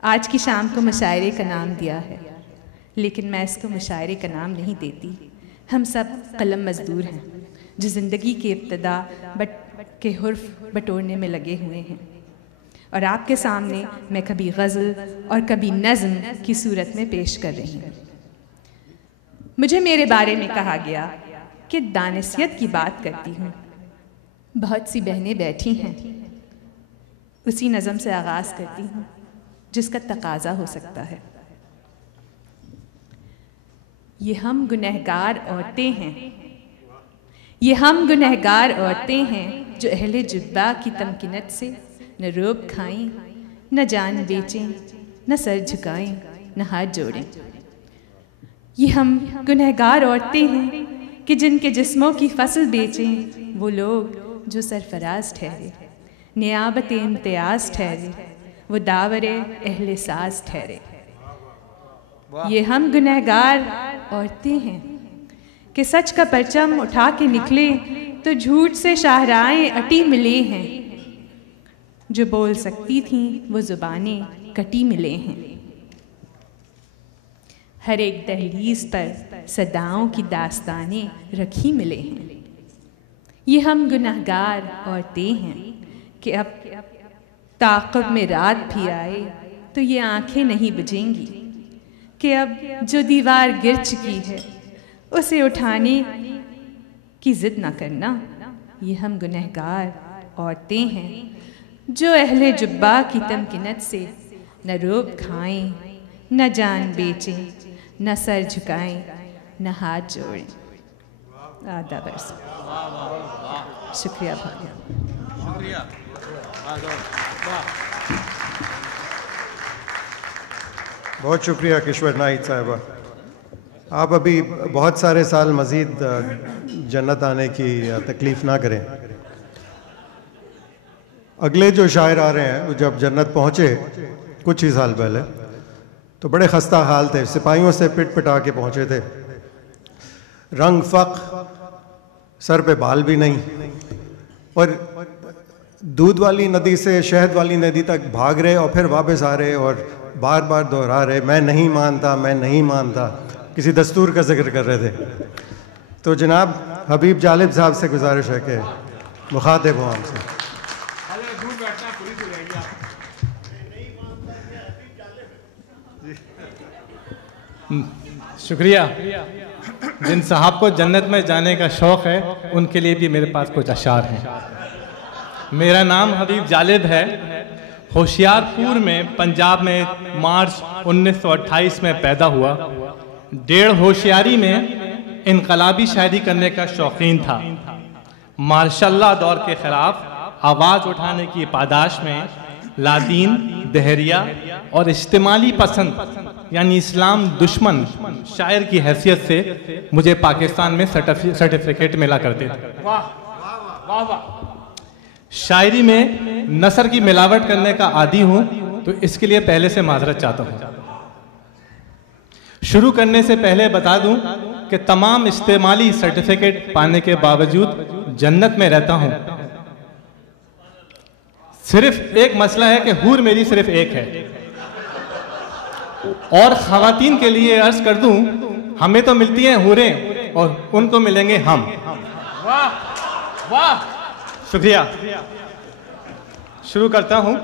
آج کی شام کو مشاعرے کا نام دیا ہے، لیکن میں اس کو مشاعرے کا نام نہیں دیتی۔ ہم سب قلم مزدور ہیں جو زندگی کی ابتدا کے حرف بٹورنے میں لگے ہوئے ہیں۔ اور آپ کے سامنے میں کبھی غزل اور کبھی نظم کی صورت میں پیش کر رہی ہوں۔ مجھے میرے بارے میں کہا گیا کہ دانستیت کی بات کرتی ہوں۔ بہت سی بہنیں بیٹھی ہیں، اسی نظم سے آغاز کرتی ہوں جس کا تقاضا ہو سکتا ہے۔ یہ ہم گنہگار عورتیں ہیں، یہ ہم گنہگار عورتیں ہیں جو اہل جبہ کی تمکنت سے نہ روب کھائیں، نہ جان بیچیں، نہ سر جھکائیں، نہ ہاتھ جوڑیں۔ یہ ہم گنہگار عورتیں ہیں کہ جن کے جسموں کی فصل بیچیں وہ لوگ جو سرفراز ٹھہرے، نیابت امتیاز ٹھہرے، وہ داور اہل ساز ٹھہرے۔ یہ ہم گنہگار عورتیں ہیں کہ سچ کا پرچم اٹھا کے نکلے تو جھوٹ سے شاہراہیں اٹی ملے ہیں، جو بول سکتی تھیں وہ زبانیں کٹی ملے ہیں۔ ہر ایک دہلیز پر صداؤں کی داستانیں رکھی ملے ہیں۔ یہ ہم گنہگار عورتیں ہیں کہ اب تعاقب میں رات بھی آئے تو یہ آنکھیں نہیں بجھیں گی، کہ اب جو دیوار گر چکی ہے اسے اٹھانے کی ضد نہ کرنا۔ یہ ہم گنہگار عورتیں ہیں جو اہل جبہ کی تمکنت سے نہ روب کھائیں، نہ جان بیچیں، نہ سر جھکائیں، نہ ہاتھ جوڑیں۔ آدھا برس۔ شکریہ بھائی۔ بہت شکریہ کشور نائک صاحبہ۔ آپ ابھی بہت سارے سال مزید جنت آنے کی تکلیف نہ کریں۔ اگلے جو شاعر آ رہے ہیں وہ جب جنت پہنچے کچھ ہی سال پہلے تو بڑے خستہ حال تھے، سپاہیوں سے پٹ پٹا کے پہنچے تھے، رنگ فق، سر پہ بال بھی نہیں، اور دودھ والی ندی سے شہد والی ندی تک بھاگ رہے اور پھر واپس آ رہے اور بار بار دہرا رہے، میں نہیں مانتا، میں نہیں مانتا، کسی دستور کا ذکر کر رہے تھے۔ تو جناب حبیب جالب صاحب سے گزارش ہے کہ مخاطب ہوں ہم سے۔ شکریہ۔ جن صاحب کو جنت میں جانے کا شوق ہے ان کے لیے بھی میرے پاس کچھ اشعار ہیں۔ میرا نام حبیب جالب ہے، ہوشیار پور میں پنجاب میں مارچ 1928 میں پیدا ہوا۔ ڈیڑھ ہوشیاری میں انقلابی شاعری کرنے کا شوقین تھا۔ ماشاء اللہ دور کے خلاف آواز اٹھانے کی پاداش میں لادین، دہریہ اور اجتماعی پسند یعنی اسلام دشمن شاعر کی حیثیت سے مجھے پاکستان میں سرٹیفکیٹ ملا کرتے تھے۔ شاعری میں نثر کی ملاوٹ کرنے کا عادی ہوں تو اس کے لیے پہلے سے معذرت چاہتا ہوں۔ شروع کرنے سے پہلے بتا دوں کہ تمام اجتماعی سرٹیفکیٹ پانے کے باوجود جنت میں رہتا ہوں۔ صرف ایک مسئلہ ہے کہ حور میری صرف ایک ہے، اور خواتین کے لیے عرض کر دوں ہمیں تو ملتی ہیں حوریں اور ان کو ملیں گے ہم۔ شکریہ۔ شروع کرتا ہوں۔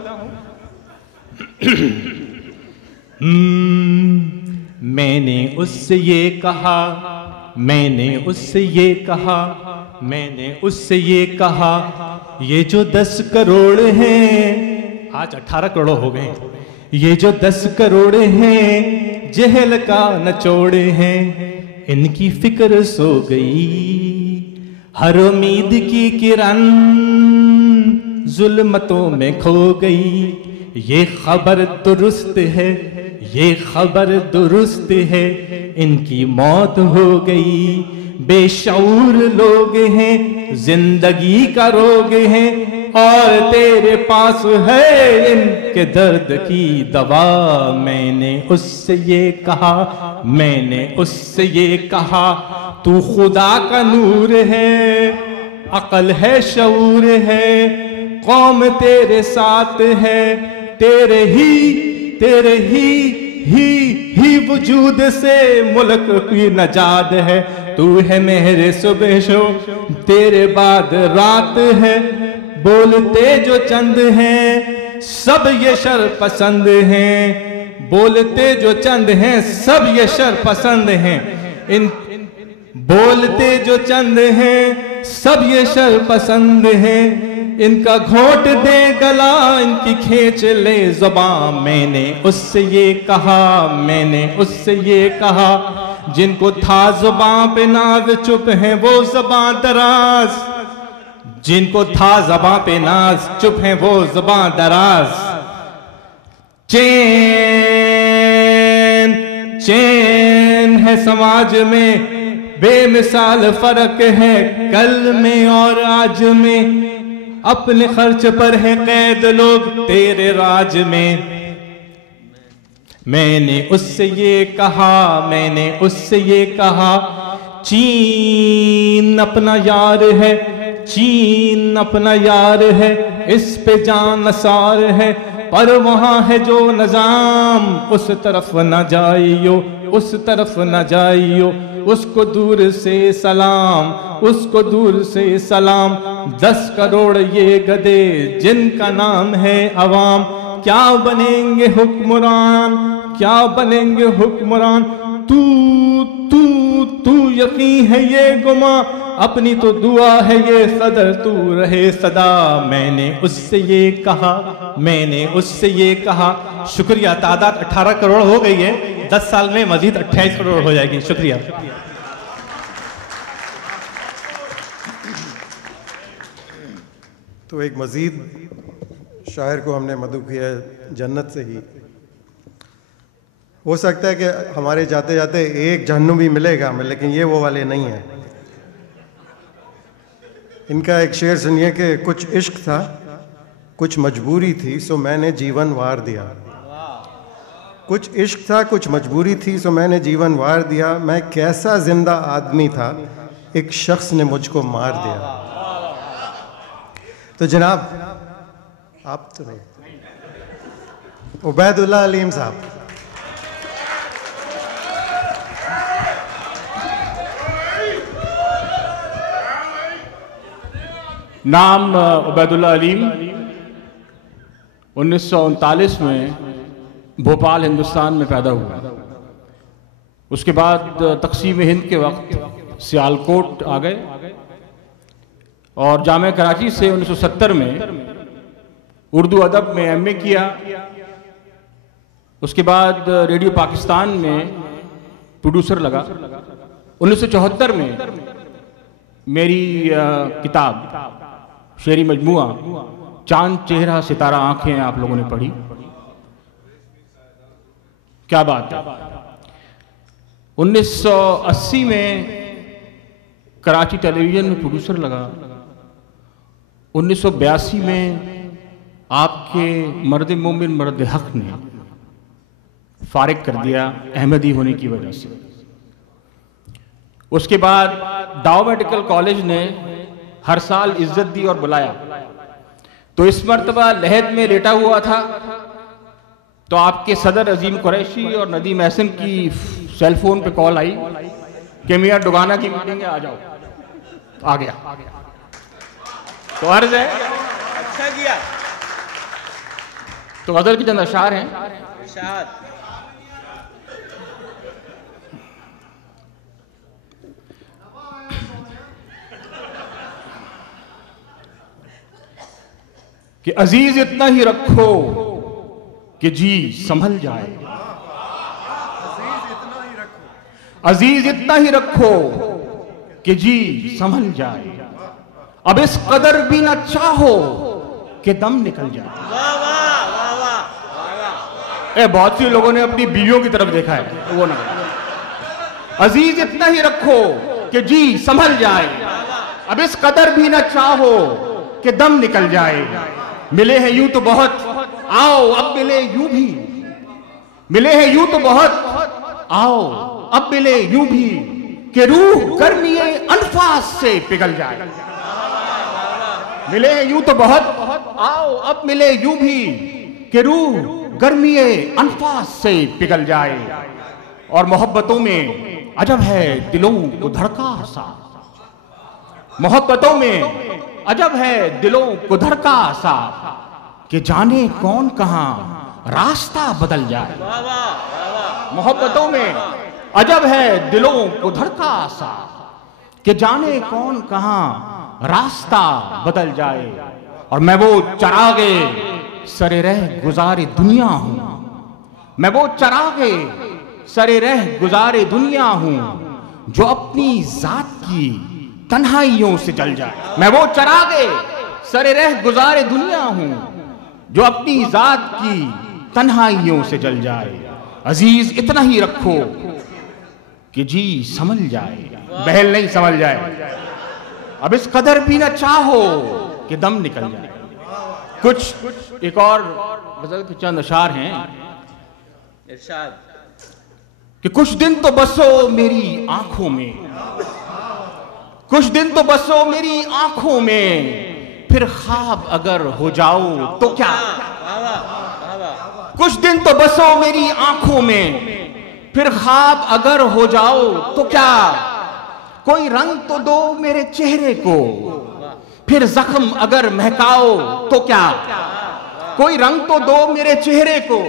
میں نے اس سے یہ کہا، میں نے اس سے یہ کہا، میں نے اس سے یہ کہا، یہ جو 10 کروڑ ہیں، آج 18 کروڑ ہو گئے، یہ جو 10 کروڑ ہیں جہل کا نچوڑے ہیں، ان کی فکر سو گئی، ہر امید کی کرن ظلمتوں میں کھو گئی، یہ خبر درست ہے، یہ خبر درست ہے، ان کی موت ہو گئی، بے شعور لوگ ہیں، زندگی کا روگ ہیں، اور تیرے پاس ہے ان کے درد کی دوا۔ میں نے اس سے یہ کہا، میں نے اس سے یہ کہا، تو خدا کا نور ہے، عقل ہے، شعور ہے، قوم تیرے ساتھ ہے، تیرے ہی وجود سے ملک کی نجات ہے، تو ہے مہر صبح شو، تیرے بعد رات ہے، بولتے جو چند ہیں سب یہ شر پسند ہیں، بولتے جو چند ہیں سب یہ شر پسند ہیں، ان بولتے جو چند ہیں سب یہ شر پسند ہیں، ان کا گھونٹ دے گلا ان کی کھینچ لے زبان، میں نے اس سے یہ کہا، میں نے اس سے یہ کہا، جن کو تھا زبان پہ ناز چپ ہیں وہ زبان دراز، جن کو تھا زبان پہ ناز چپ ہیں وہ زبان دراز، چین چین ہے سماج میں بے مثال فرق ہے کل میں اور آج میں، اپنے خرچ پر ہے قید لوگ تیرے راج میں، میں نے اس سے یہ کہا، میں نے اس سے یہ کہا، چین اپنا یار ہے، چین اپنا یار ہے، اس پہ جان نثار ہے، پر وہاں ہے جو نظام اس طرف نہ جائیو، اس طرف نہ جائیو، اس کو دور سے سلام، اس کو دور سے سلام، 10 کروڑ یہ گدے جن کا نام ہے عوام، کیا بنیں گے حکمران، کیا بنیں گے حکمران، تو یقین ہے یہ گماں، اپنی تو دعا ہے یہ صدر تو رہے صدا، میں نے اس سے یہ کہا، میں نے اس سے یہ کہا۔ شکریہ، تعداد 18 کروڑ ہو گئی ہے، 10 سال میں مزید 28 کروڑ ہو جائے گی۔ شکریہ۔ تو ایک مزید شاعر کو ہم نے مدعو کیا جنت سے ہی، ہو سکتا ہے کہ ہمارے جاتے جاتے ایک جہنم بھی ملے گا ہمیں، لیکن یہ وہ والے نہیں ہیں۔ ان کا ایک شعر سنیے کہ کچھ عشق تھا کچھ مجبوری تھی سو میں نے جیون وار دیا، کچھ عشق تھا کچھ مجبوری تھی سو میں نے جیون وار دیا، میں کیسا زندہ آدمی تھا ایک شخص نے مجھ کو مار دیا۔ تو جناب آپ تو نہیں، عبید اللہ علیم صاحب۔ نام عبید اللہ علیم، 1939 میں بھوپال ہندوستان میں پیدا ہوا۔ اس کے بعد تقسیم ہند کے وقت سیالکوٹ آ گئے اور جامعہ کراچی سے 1970 میں اردو ادب میں ایم اے کیا۔ اس کے بعد ریڈیو پاکستان میں پروڈیوسر لگا۔ 1974 میں میری کتاب شعری مجموعہ چاند چہرہ ستارہ آنکھیں آپ لوگوں نے پڑھی، کیا بات ہے۔ 1980 میں کراچی ٹیلی ویژن میں پروڈیوسر لگا۔ 1982 میں آپ کے مرد مومن مرد حق نے فارغ کر دیا احمدی ہونے کی وجہ سے۔ اس کے بعد ڈاؤ میڈیکل کالج نے ہر سال عزت دی اور بلایا، تو اس مرتبہ لحد میں لیٹا ہوا تھا تو آپ کے صدر عظیم قریشی اور ندیم احسن کی سیل فون پہ کال آئی کہ میاں ڈگانا کی میٹنگ ہے، آ جاؤ۔ آ گیا۔ تو عرض ہے، اچھا کیا۔ تو غزل کی چند اشعار ہیں۔ کہ عزیز اتنا ہی رکھو کہ جی سنبھل جائے، عزیز اتنا ہی رکھو کہ جی سنبھل جائے، اب اس قدر بھی نہ چاہو کہ دم نکل جائے۔ بہت سی لوگوں نے اپنی بیویوں کی طرف دیکھا ہے، وہ نہ عزیز اتنا ہی رکھو کہ جی سنبھل جائے، اب اس قدر بھی نہ چاہو کہ دم نکل جائے، ملے ہیں یوں تو بہت آؤ اب ملے یوں بھی، ملے ہیں یوں تو بہت آؤ اب ملے یوں بھی، کہ روح گرمی انفاس سے پگھل جائے۔ ملے ہیں یوں تو بہت آؤ اب ملے یوں بھی، کہ روح گرمی انفاس سے پگھل جائے، اور محبتوں میں عجب ہے دلوں کو دھڑکا سا، محبتوں میں عجب ہے دلوں کو دھڑکا سا، کہ جانے کون کہاں راستہ بدل جائے. محبتوں میں عجب ہے دلوں کو دھڑکا سا کہ جانے کون کہاں راستہ بدل جائے. اور میں وہ چراغے سرے رہ گزار دنیا ہوں, میں وہ چراغے سرے رہ گزار دنیا ہوں جو اپنی ذات کی تنہائیوں سے جل جائے. میں وہ چراغے سرے رہ گزار دنیا ہوں جو اپنی ذات کی تنہائیوں سے جل جائے. عزیز اتنا ہی رکھو کہ جی سنبھل جائے, بہل نہیں سنبھل جائے. اب اس قدر بھی نہ چاہو کہ دم نکل جائے. کچھ ایک اور غزل کے چند اشعار ہیں. ارشاد کہ کچھ دن تو بسو میری آنکھوں میں, کچھ دن تو بسو میری آنکھوں میں, پھر خواب اگر ہو جاؤ تو کیا. کچھ دن تو بسو میری آنکھوں میں, پھر خواب اگر ہو جاؤ تو کیا. کوئی رنگ تو دو میرے چہرے کو, پھر زخم اگر مہکاؤ تو کیا. کوئی رنگ تو دو میرے چہرے کو,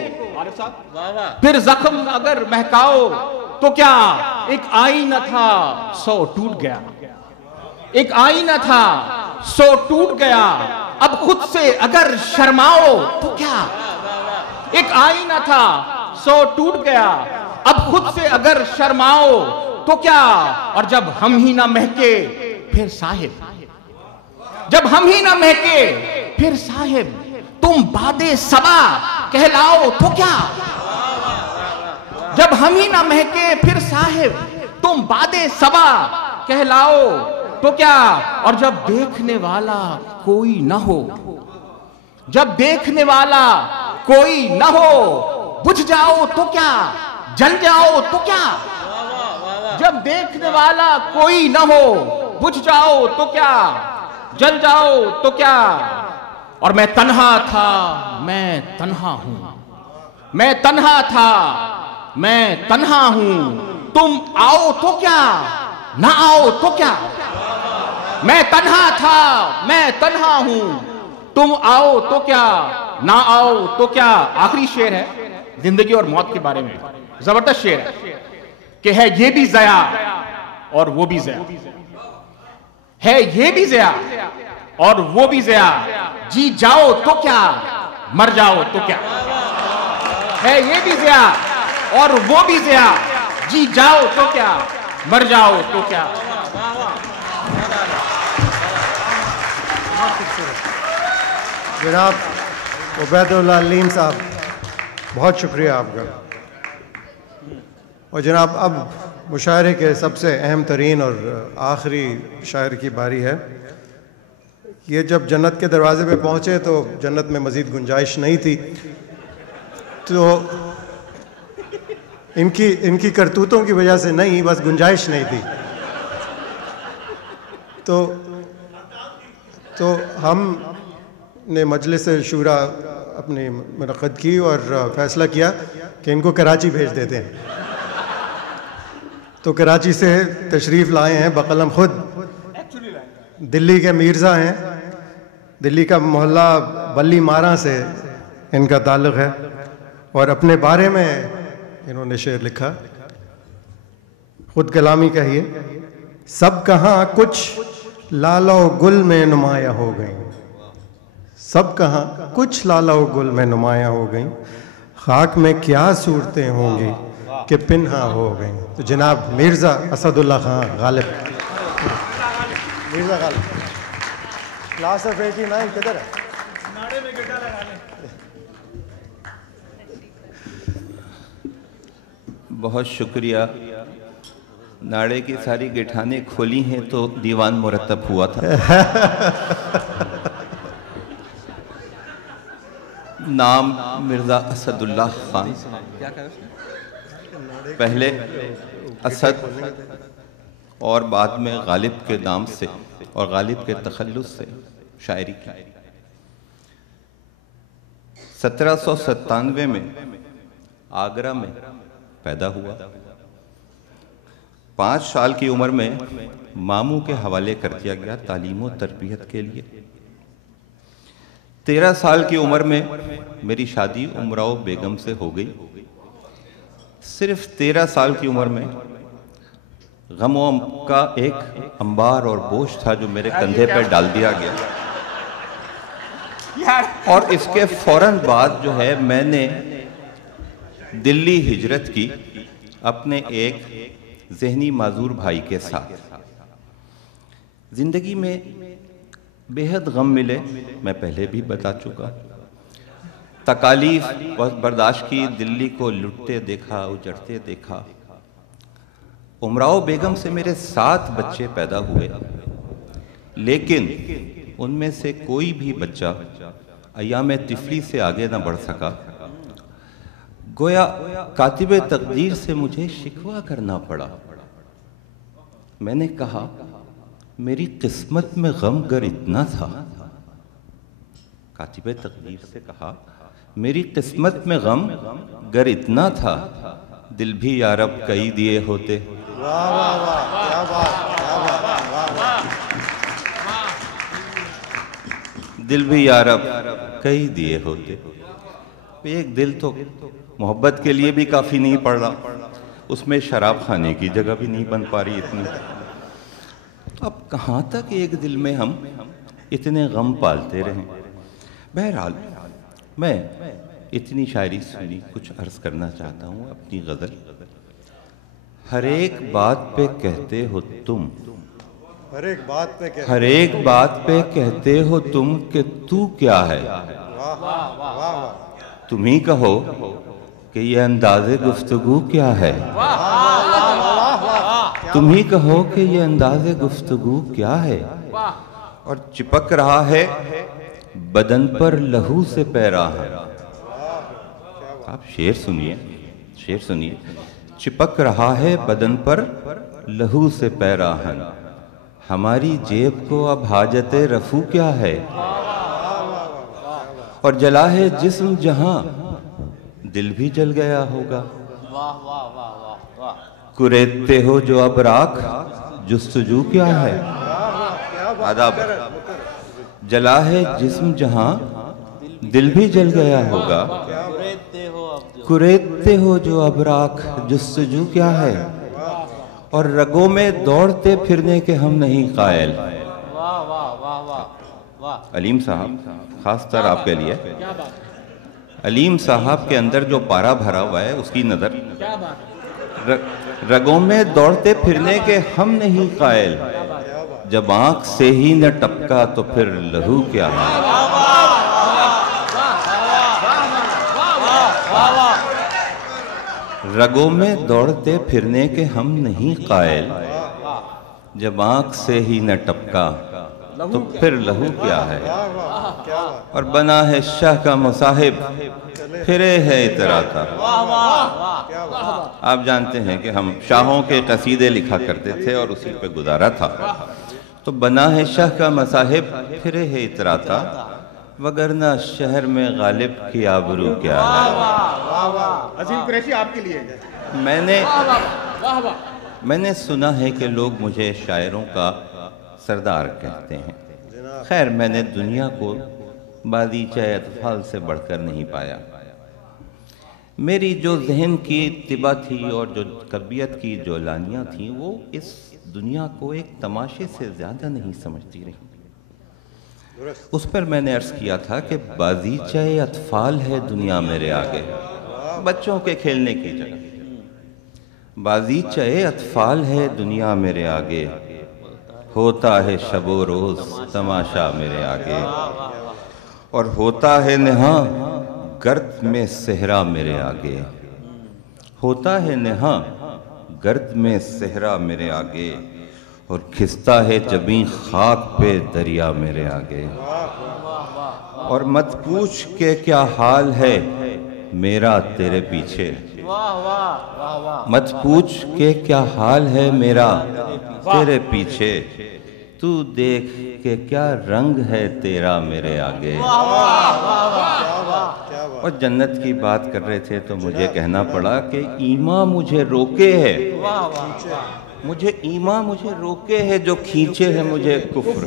پھر زخم اگر مہکاؤ تو کیا. ایک آئینہ تھا سو ٹوٹ گیا, ایک آئینہ تھا سو ٹوٹ گیا, اب خود سے اگر شرماؤ تو کیا. ایک آئینہ تھا سو ٹوٹ گیا, اب خود سے اگر شرماؤ تو کیا. اور جب ہم ہی نہ مہکے پھر صاحب, جب ہم ہی نہ مہکے پھر صاحب, تم باد صبا کہلاؤ تو کیا. جب ہم ہی نہ مہکے پھر صاحب, تم باد صبا کہلاؤ تو کیا. اور جب دیکھنے والا کوئی نہ ہو, جب دیکھنے والا کوئی نہ ہو, بجھ جاؤ تو کیا, جل جاؤ تو کیا. جب دیکھنے والا کوئی نہ ہو, بجھ جاؤ تو کیا, جل جاؤ تو کیا. اور میں تنہا تھا میں تنہا ہوں, میں تنہا تھا میں تنہا ہوں, تم آؤ تو کیا نہ آؤ تو کیا. میں تنہا تھا میں تنہا ہوں, تم آؤ تو کیا نہ آؤ تو کیا. آخری شعر ہے زندگی اور موت کے بارے میں, زبردست شعر ہے کہ ہے یہ بھی ضیاء اور وہ بھی ضیاء, ہے یہ بھی ضیاء اور وہ بھی ضیاء, جی جاؤ تو کیا مر جاؤ تو کیا. ہے یہ بھی ضیاء اور وہ بھی ضیاء, جی جاؤ تو کیا مر جاؤ تو کیا. جناب عبید اللہ علیم صاحب, بہت شکریہ آپ کا. اور جناب اب مشاعرے کے سب سے اہم ترین اور آخری شاعر کی باری ہے. یہ جب جنت کے دروازے پہ پہنچے تو جنت میں مزید گنجائش نہیں تھی, تو ان کی کرتوتوں کی وجہ سے نہیں, بس گنجائش نہیں تھی. تو ہم نے مجلس شورا اپنی منعقد کی اور فیصلہ کیا کہ ان کو کراچی بھیج دیتے ہیں. تو کراچی سے تشریف لائے ہیں بقلم خود, دلی کے میرزا ہیں, دلی کا محلہ بلی مارا سے ان کا تعلق ہے, اور اپنے بارے میں انہوں نے شعر لکھا. خود کلامی کہیے. سب کہاں کچھ لالہ و گل میں نمایاں ہو گئیں, سب کہاں کچھ لالہ و گل میں نمایاں ہو گئیں, خاک میں کیا صورتیں ہوں گی کہ پنہا ہو گئیں. تو جناب مرزا اسد اللہ خان غالب, مرزا غالب, کلاس آف 89 کدھر ہے؟ ناڑے میں گٹا لگا لیں. بہت شکریہ. ناڑے کی ساری گٹھانے کھولی ہیں تو دیوان مرتب ہوا تھا. نام مرزا اسد اللہ خان, پہلے اسد اور بعد میں غالب کے نام سے اور غالب کے تخلص سے شاعری کی. 1797 میں آگرہ میں پیدا ہوا. 5 سال کی عمر میں ماموں کے حوالے کر دیا گیا تعلیم و تربیت کے لیے. 13 سال کی عمر میں میری شادی امراؤ بیگم سے ہو گئی. صرف 13 سال کی عمر میں غم و کا ایک انبار اور بوجھ تھا جو میرے کندھے پر ڈال دیا گیا. اور اس کے فوراً بعد جو ہے میں نے دلی ہجرت کی اپنے ایک ذہنی معذور بھائی کے ساتھ. زندگی میں بے حد غم ملے، میں پہلے بھی بتا چکا. تکالیف برداشت کی، دلی کو لٹتے دیکھا، اجڑتے دیکھا. امراؤ بیگم سے میرے 7 بچے پیدا ہوئے، لیکن ان میں سے کوئی بھی بچہ ایام طفلی سے آگے نہ بڑھ سکا. گویا کاتب تقدیر سے مجھے شکوہ کرنا پڑا. میں نے کہا میری قسمت میں غم گر اتنا تھا. کاتب تقدیر سے کہا میری قسمت میں غم گر اتنا تھا، دل بھی یارب کئی دیے ہوتے. دل بھی یارب کئی دیے ہوتے. ایک دل تو محبت کے لیے بھی کافی نہیں پڑ رہا، اس میں شراب خانے کی جگہ بھی نہیں بن پا رہی اتنی. اب کہاں تک ایک دل میں ہم اتنے غم پالتے رہیں. بہرحال میں اتنی شاعری سنی، کچھ عرض کرنا چاہتا ہوں اپنی غزل. ہر ایک بات پہ کہتے ہو تم، ہر ایک بات پہ کہتے ہو تم کہ تو کیا ہے. تم ہی کہو کہ یہ انداز گفتگو کیا ہے. تم ہی کہو کہ یہ انداز گفتگو کیا ہے. اور چپک رہا ہے بدن پر لہو سے پیراہن. آپ شعر سنیے، شعر سنیے. چپک رہا ہے بدن پر لہو سے پیراہن، ہماری جیب کو اب حاجت رفو کیا ہے. اور جلا ہے جسم جہاں دل بھی جل گیا ہوگا. کریدتے ہو جو اب راکھ جستجو کیا ہے. آداب. جلا ہے جسم جہاں دل بھی جل گیا ہوگا. کریدتے ہو جو اب راکھ جستجو کیا ہے. اور رگوں میں دوڑتے پھرنے کے ہم نہیں قائل. علیم صاحب، خاص طور آپ کے لیے. علیم صاحب کے اندر جو پارا بھرا ہوا ہے اس کی نظر. رگوں میں دوڑتے پھرنے کے ہم نہیں قائل، جب آنکھ سے ہی نہ ٹپکا تو پھر لہو کیا ہے. رگوں میں دوڑتے پھرنے کے ہم نہیں قائل، جب آنکھ سے ہی نہ ٹپکا تو پھر لہو کیا ہے. اور بنا ہے شاہ کا مصاحب پھرے ہے اتراتا. آپ جانتے ہیں کہ ہم شاہوں کے قصیدے لکھا کرتے تھے اور اسی پہ گزارا تھا. تو بنا ہے شاہ کا مصاحب پھرے ہے اتراتا، وگرنہ شہر میں غالب کی آبرو کیا ہے. عظیم قریشی آپ کے لیے. میں نے سنا ہے کہ لوگ مجھے شاعروں کا سردار کہتے ہیں. خیر میں نے دنیا کو بازیچہ اطفال سے بڑھ کر نہیں پایا. میری جو ذہن کی طبع تھی اور جو طبیعت کی جو لانیاں تھیں وہ اس دنیا کو ایک تماشے سے زیادہ نہیں سمجھتی رہی. اس پر میں نے عرض کیا تھا کہ بازیچہ اطفال ہے دنیا میرے آگے، بچوں کے کھیلنے کی جگہ. بازیچہ اطفال ہے دنیا میرے آگے، ہوتا ہے شب و روز تماشا میرے آگے. اور ہوتا ہے نہاں گرد میں صحرا میرے آگے. ہوتا ہے نہاں گرد میں صحرا میرے آگے، اور کھستا ہے جبیں خاک پہ دریا میرے آگے. اور مت پوچھ کہ کیا حال ہے میرا تیرے پیچھے. مت پوچھ کہ کیا حال ہے میرا تیرے پیچھے، تو دیکھ کہ کیا رنگ ہے تیرا میرے آگے. اور جنت کی بات کر رہے تھے تو مجھے کہنا پڑا کہ ایمان مجھے روکے ہے مجھے ایمان مجھے روکے ہے جو کھینچے ہے مجھے کفر.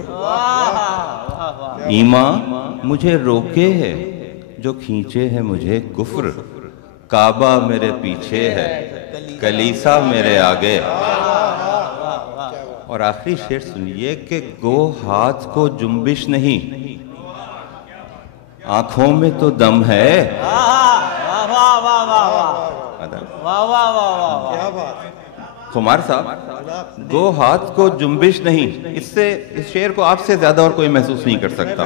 ایمان مجھے روکے ہے جو کھینچے ہے مجھے کفر. کعبہ میرے پیچھے ہے کلیسا میرے آگے. اور آخری شعر سنیے کہ گو ہاتھ کو جنبش نہیں آنکھوں میں تو دم ہے. خمار صاحب گو ہاتھ کو جنبش نہیں, اس شعر کو آپ سے زیادہ اور کوئی محسوس نہیں کر سکتا.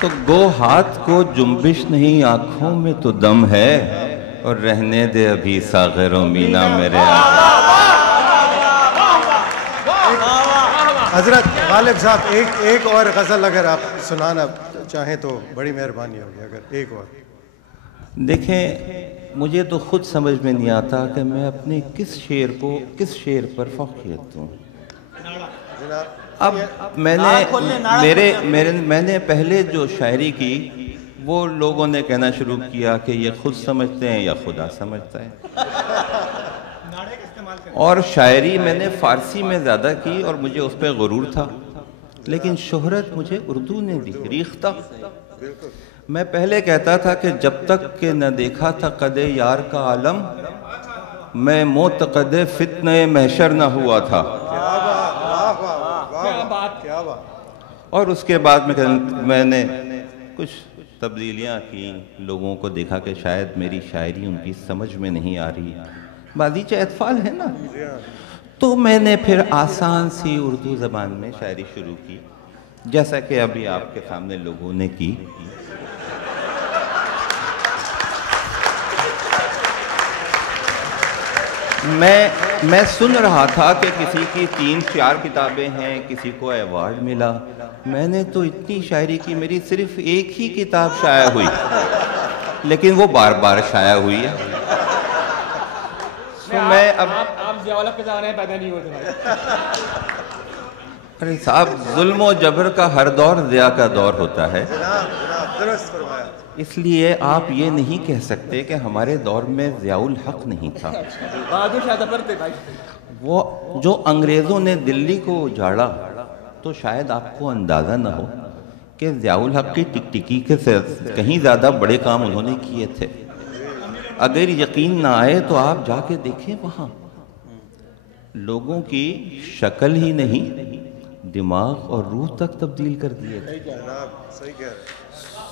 تو گو ہاتھ کو جنبش نہیں آنکھوں میں تو دم ہے, اور رہنے دے ابھی ساغر و مینا میرے. حضرت غالب صاحب ایک اور غزل اگر آپ سنانا چاہیں تو بڑی مہربانی ہوگی. اگر ایک اور. دیکھیں مجھے تو خود سمجھ میں نہیں آتا کہ میں اپنے کس شعر پر فخریت دوں. اب میں نے پہلے جو شاعری کی وہ لوگوں نے کہنا شروع کیا کہ یہ خود سمجھتے ہیں یا خدا سمجھتا ہے. اور شاعری میں نے فارسی میں زیادہ کی اور مجھے اس پہ غرور تھا, لیکن شہرت مجھے اردو نے دی ریختہ. میں پہلے کہتا تھا کہ جب تک کہ نہ دیکھا تھا قد یار کا عالم میں معتقد فتنہ محشر نہ ہوا تھا. اور اس کے بعد میں نے کچھ تبدیلیاں کی, لوگوں کو دیکھا کہ شاید میری شاعری ان کی سمجھ میں نہیں آ رہی. بازیچہ اطفال ہے نا, تو میں نے پھر آسان سی اردو زبان میں شاعری شروع کی, جیسا کہ ابھی آپ کے سامنے لوگوں نے کی. میں سن رہا تھا کہ کسی کی 3-4 کتابیں ہیں, کسی کو ایوارڈ ملا. میں نے تو اتنی شاعری کی, میری صرف ایک ہی کتاب شائع ہوئی, لیکن وہ بار بار شائع ہوئی ہے. میں اب آپ ضیاء کے زمانے میں پیدا نہیں ہوتے بھائی. ارے صاحب ظلم و جبر کا ہر دور ضیاء کا دور ہوتا ہے, اس لیے آپ یہ نہیں کہہ سکتے کہ ہمارے دور میں ضیاء الحق نہیں تھا. وہ جو انگریزوں نے دلی کو اجاڑا تو شاید آپ کو اندازہ نہ ہو کہ ضیاء الحق کی ٹکٹکی کے کہیں زیادہ بڑے کام انہوں نے کیے تھے. اگر یقین نہ آئے تو آپ جا کے دیکھیں, وہاں لوگوں کی شکل ہی نہیں دماغ اور روح تک تبدیل کر دیے تھے.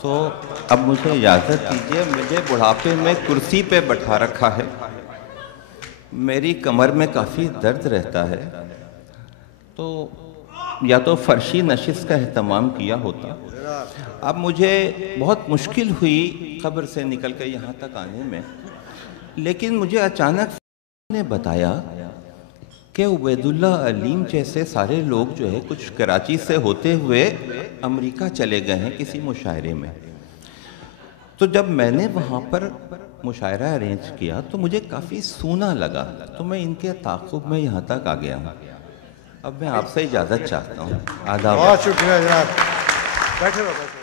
تو اب مجھے اجازت دیجیے, مجھے بڑھاپے میں کرسی پہ بٹھا رکھا ہے, میری کمر میں کافی درد رہتا ہے, تو یا تو فرشی نشست کا اہتمام کیا ہوتا. اب مجھے بہت مشکل ہوئی قبر سے نکل کے یہاں تک آنے میں, لیکن مجھے اچانک نے بتایا کہ عبید اللہ علیم جیسے سارے لوگ جو ہے کچھ کراچی سے ہوتے ہوئے امریکہ چلے گئے ہیں کسی مشاعرے میں. تو جب میں نے وہاں پر مشاعرہ ارینج کیا تو مجھے کافی سونا لگا, تو میں ان کے تعاقب میں یہاں تک آ گیا ہوں. اب میں آپ سے اجازت چاہتا ہوں. آداب. بہت شکریہ جناب. بیٹھے رہو.